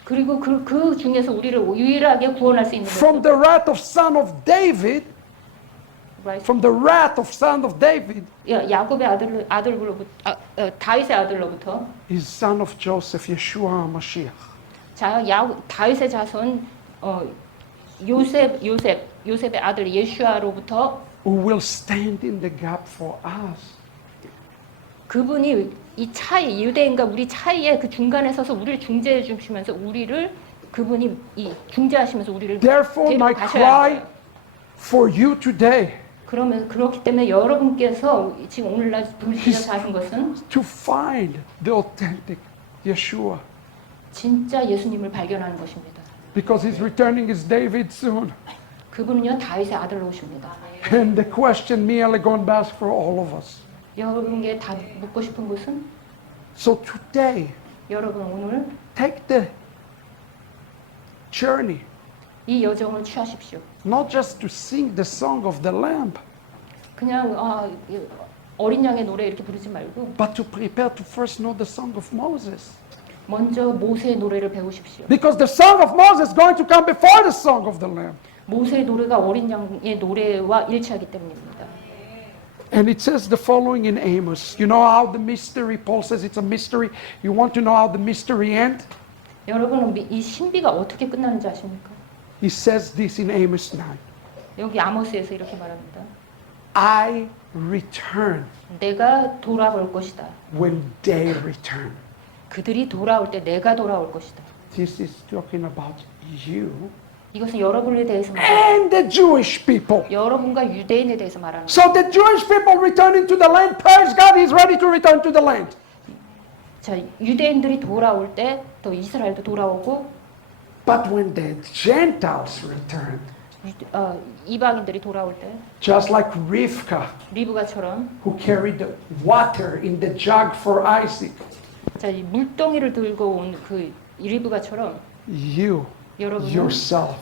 그리고 그 중에서 우리를 유일하게 구원할 수 있는 from 것은 the wrath of son of David, from the wrath of son of David, 야곱의 아들로부터 다윗의 아들로부터 is son of Joseph, Yeshua HaMashiach. 다윗의 자손 요셉의 아들 예슈아로부터 Who will stand in the gap for us. 그분이 이 차이 유대인과 우리 차이의 그 중간에 서서 우리를 중재해 주시면서 그분이 이 중재하시면서 우리를 Therefore, my 데리고 가셔야 cry 해요. for you today 그렇기 때문에 여러분께서 지금 오늘날 부르시면서 하신 것은 to find the authentic Yeshua. 진짜 예수님을 발견하는 것입니다. Because he's returning as David soon. 그분은요 다윗의 아들로 오십니다. And the question Miele going to ask for all of us. 여러분께 다 묻고 싶은 것은 So today, 여러분 오늘 take the journey, 이 여정을 취하십시오. not just to sing the song of the lamb, 그냥 어린 양의 노래 이렇게 부르지 말고 but to prepare to first know the song of Moses. 먼저 모세의 노래를 배우십시오. Because the song of Moses is going to come before the song of the lamb. 모세의 노래가 어린 양의 노래와 일치하기 때문입니다. And it says the following in Amos. You know how the mystery, Paul says it's a mystery. You want to know how the mystery ends? 여러분은 이 신비가 어떻게 끝나는지 아십니까? He says this in Amos 9. 여기 아모스에서 이렇게 말합니다. I return 내가 돌아올 것이다. when they return. 그들이 돌아올 때 내가 돌아올 것이다. This is talking about you 이것은 여러분에 대해서 말합니다. and the Jewish people. 여러분과 유대인에 대해서 말하는 So the Jewish people returning to the land, praise God, He's ready to return to the land. 자, 유대인들이 돌아올 때 또 이스라엘도 돌아오고 But when the Gentiles return, 이방인들이 돌아올 때 just like Rivka, 리브가처럼 who carried the water in the jug for Isaac, 자, 이 물동이를 들고 온 그 리브가처럼 you 여러분은 yourself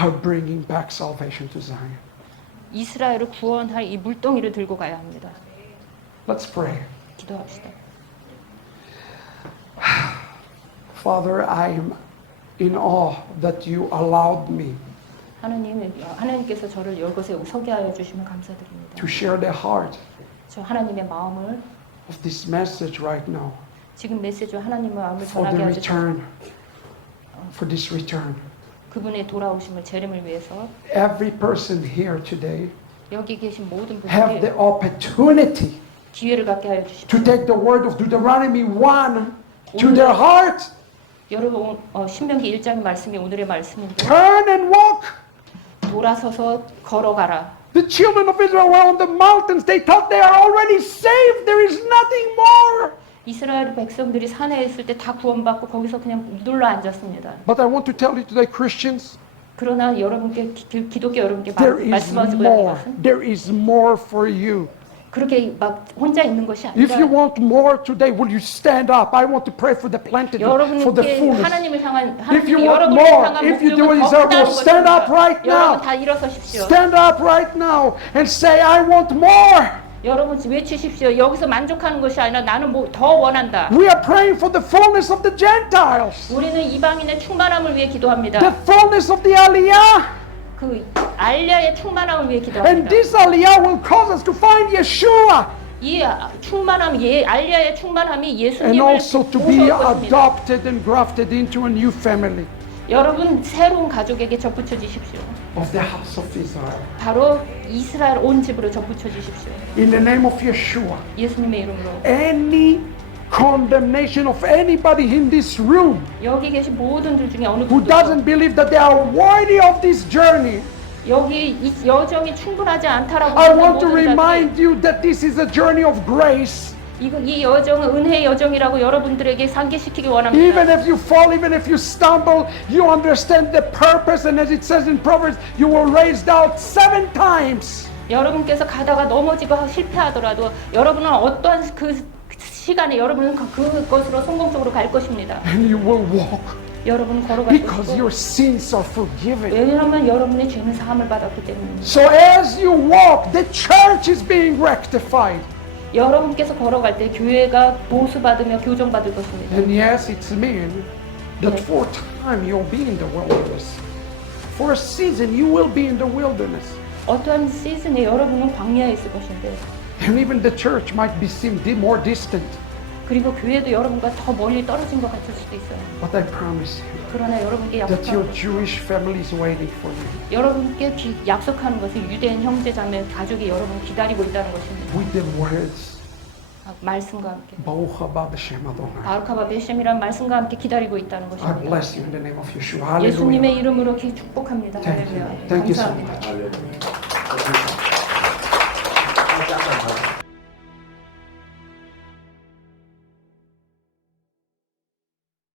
are bringing back salvation to Zion. 이스라엘을 구원할 이 물동이를 들고 가야 합니다. Let's pray. 기도합시다. Father, I am in awe that you allowed me 하나님께서 저를 이것에 서게 하여 주시면 감사드립니다. to share the heart 저 하나님의 마음을 of this message right now 지금 메시지 하나님의 마음을 for 전하게 the 하셔서 return, for this return. 그분의 돌아오심을 재림을 위해서 Every person here today 여기 계신 모든 have the 분들이 opportunity 기회를 갖게 하여 주십시오. to take the word of Deuteronomy 1 to their heart. 여러분 신명기 1장의 말씀이 오늘의 말씀인데 Turn and walk. 돌아서서 걸어가라. The children of Israel were on the mountains. They thought they are already saved. There is nothing more. 이스라엘 백성들이 산에 있을 때 다 구원받고 거기서 그냥 눌러 앉았습니다. But I want to tell you today, Christians, 그러나 여러분께 기독교 여러분께 there is 말씀하시고 있는 more. 것은 There is more for you. 그렇게 막 혼자 있는 것이 If you 아니라 want more today, will you stand up? I want to pray for the plenty, for the 여러분께 fullness. 하나님을 향한 If you 하나님이 want 여러분을 more, 향한 if you 목적은 do 더 deserve 크다는 more, stand up 것입니다. right now. 여러분 다 일어서십시오. Stand up right now and say, I want more. 여러분 외치십시오. 여기서 만족하는 것이 아니라 나는 뭐 더 원한다. We are praying for the fullness of the Gentiles, 우리는 이방인의 충만함을 위해 the 기도합니다. fullness of the Aliyah. 그 알리아의 충만함을 위해 And 기도합니다. this Aliyah will cause us to find Yeshua 이 충만함, 알리아의 충만함이 and 예수님을 also to be 모셔올 것입니다. adopted and grafted into a new family 여러분 새로운 가족에게 접붙여 주십시오. of the house of Israel. 바로 이스라엘 온 집으로 접붙여 주십시오. In the name of Yeshua, 예수님의 이름으로. any condemnation of anybody in this room 여기 계신 모든들 중에 어느 who 분도 doesn't believe that they are worthy of this journey, 여기 이 여정이 충분하지 않다라고 I 하는 want to 모든 자들이 remind you that this is a journey of grace. 이 여정은 은혜의 여정이라고 여러분들에게 상기시키기 Even 원합니다. if you fall, even if you stumble, you understand the purpose, and as it says in Proverbs, you were raised out 7 times. 여러분께서 가다가 넘어지고 실패하더라도 여러분은 어떠한 그 시간에 여러분은 그것으로 성공적으로 갈 것입니다. And you will walk 여러분은 걸어갈 because 것이고 your sins are forgiven. 왜냐하면 여러분의 죄는 사함을 받았기 때문입니다. So as you walk, the church is being rectified. 여러분께서 걸어갈 때 교회가 보수받으며 교정받을 것입니다. And yes, it's mean that for a time you'll be in the wilderness. For a season you will be in the wilderness. 어떠한 시즌에 여러분은 광야에 있을 것인데 And even the church might be seem more distant. 그리고 교회도 여러분과 더 멀리 떨어진 것 같을 수도 있어요. But I promise you 그러나 여러분께 that your 약속하는 Jewish family is waiting for you. 여러분께 약속하는 것은 유대인 형제자매 가족이 여러분을 기다리고 있다는 것입니다. With the words, 말씀과 함께 Baruch haba b'shem Adonai. 바루카바 베셈이란 말씀과 함께 기다리고 있다는 I 것입니다. bless you in the name of Yeshua. Hallelujah. 예수님의 이름으로 축복합니다. Thank you. 할렐루야. Thank you so 감사합니다. much.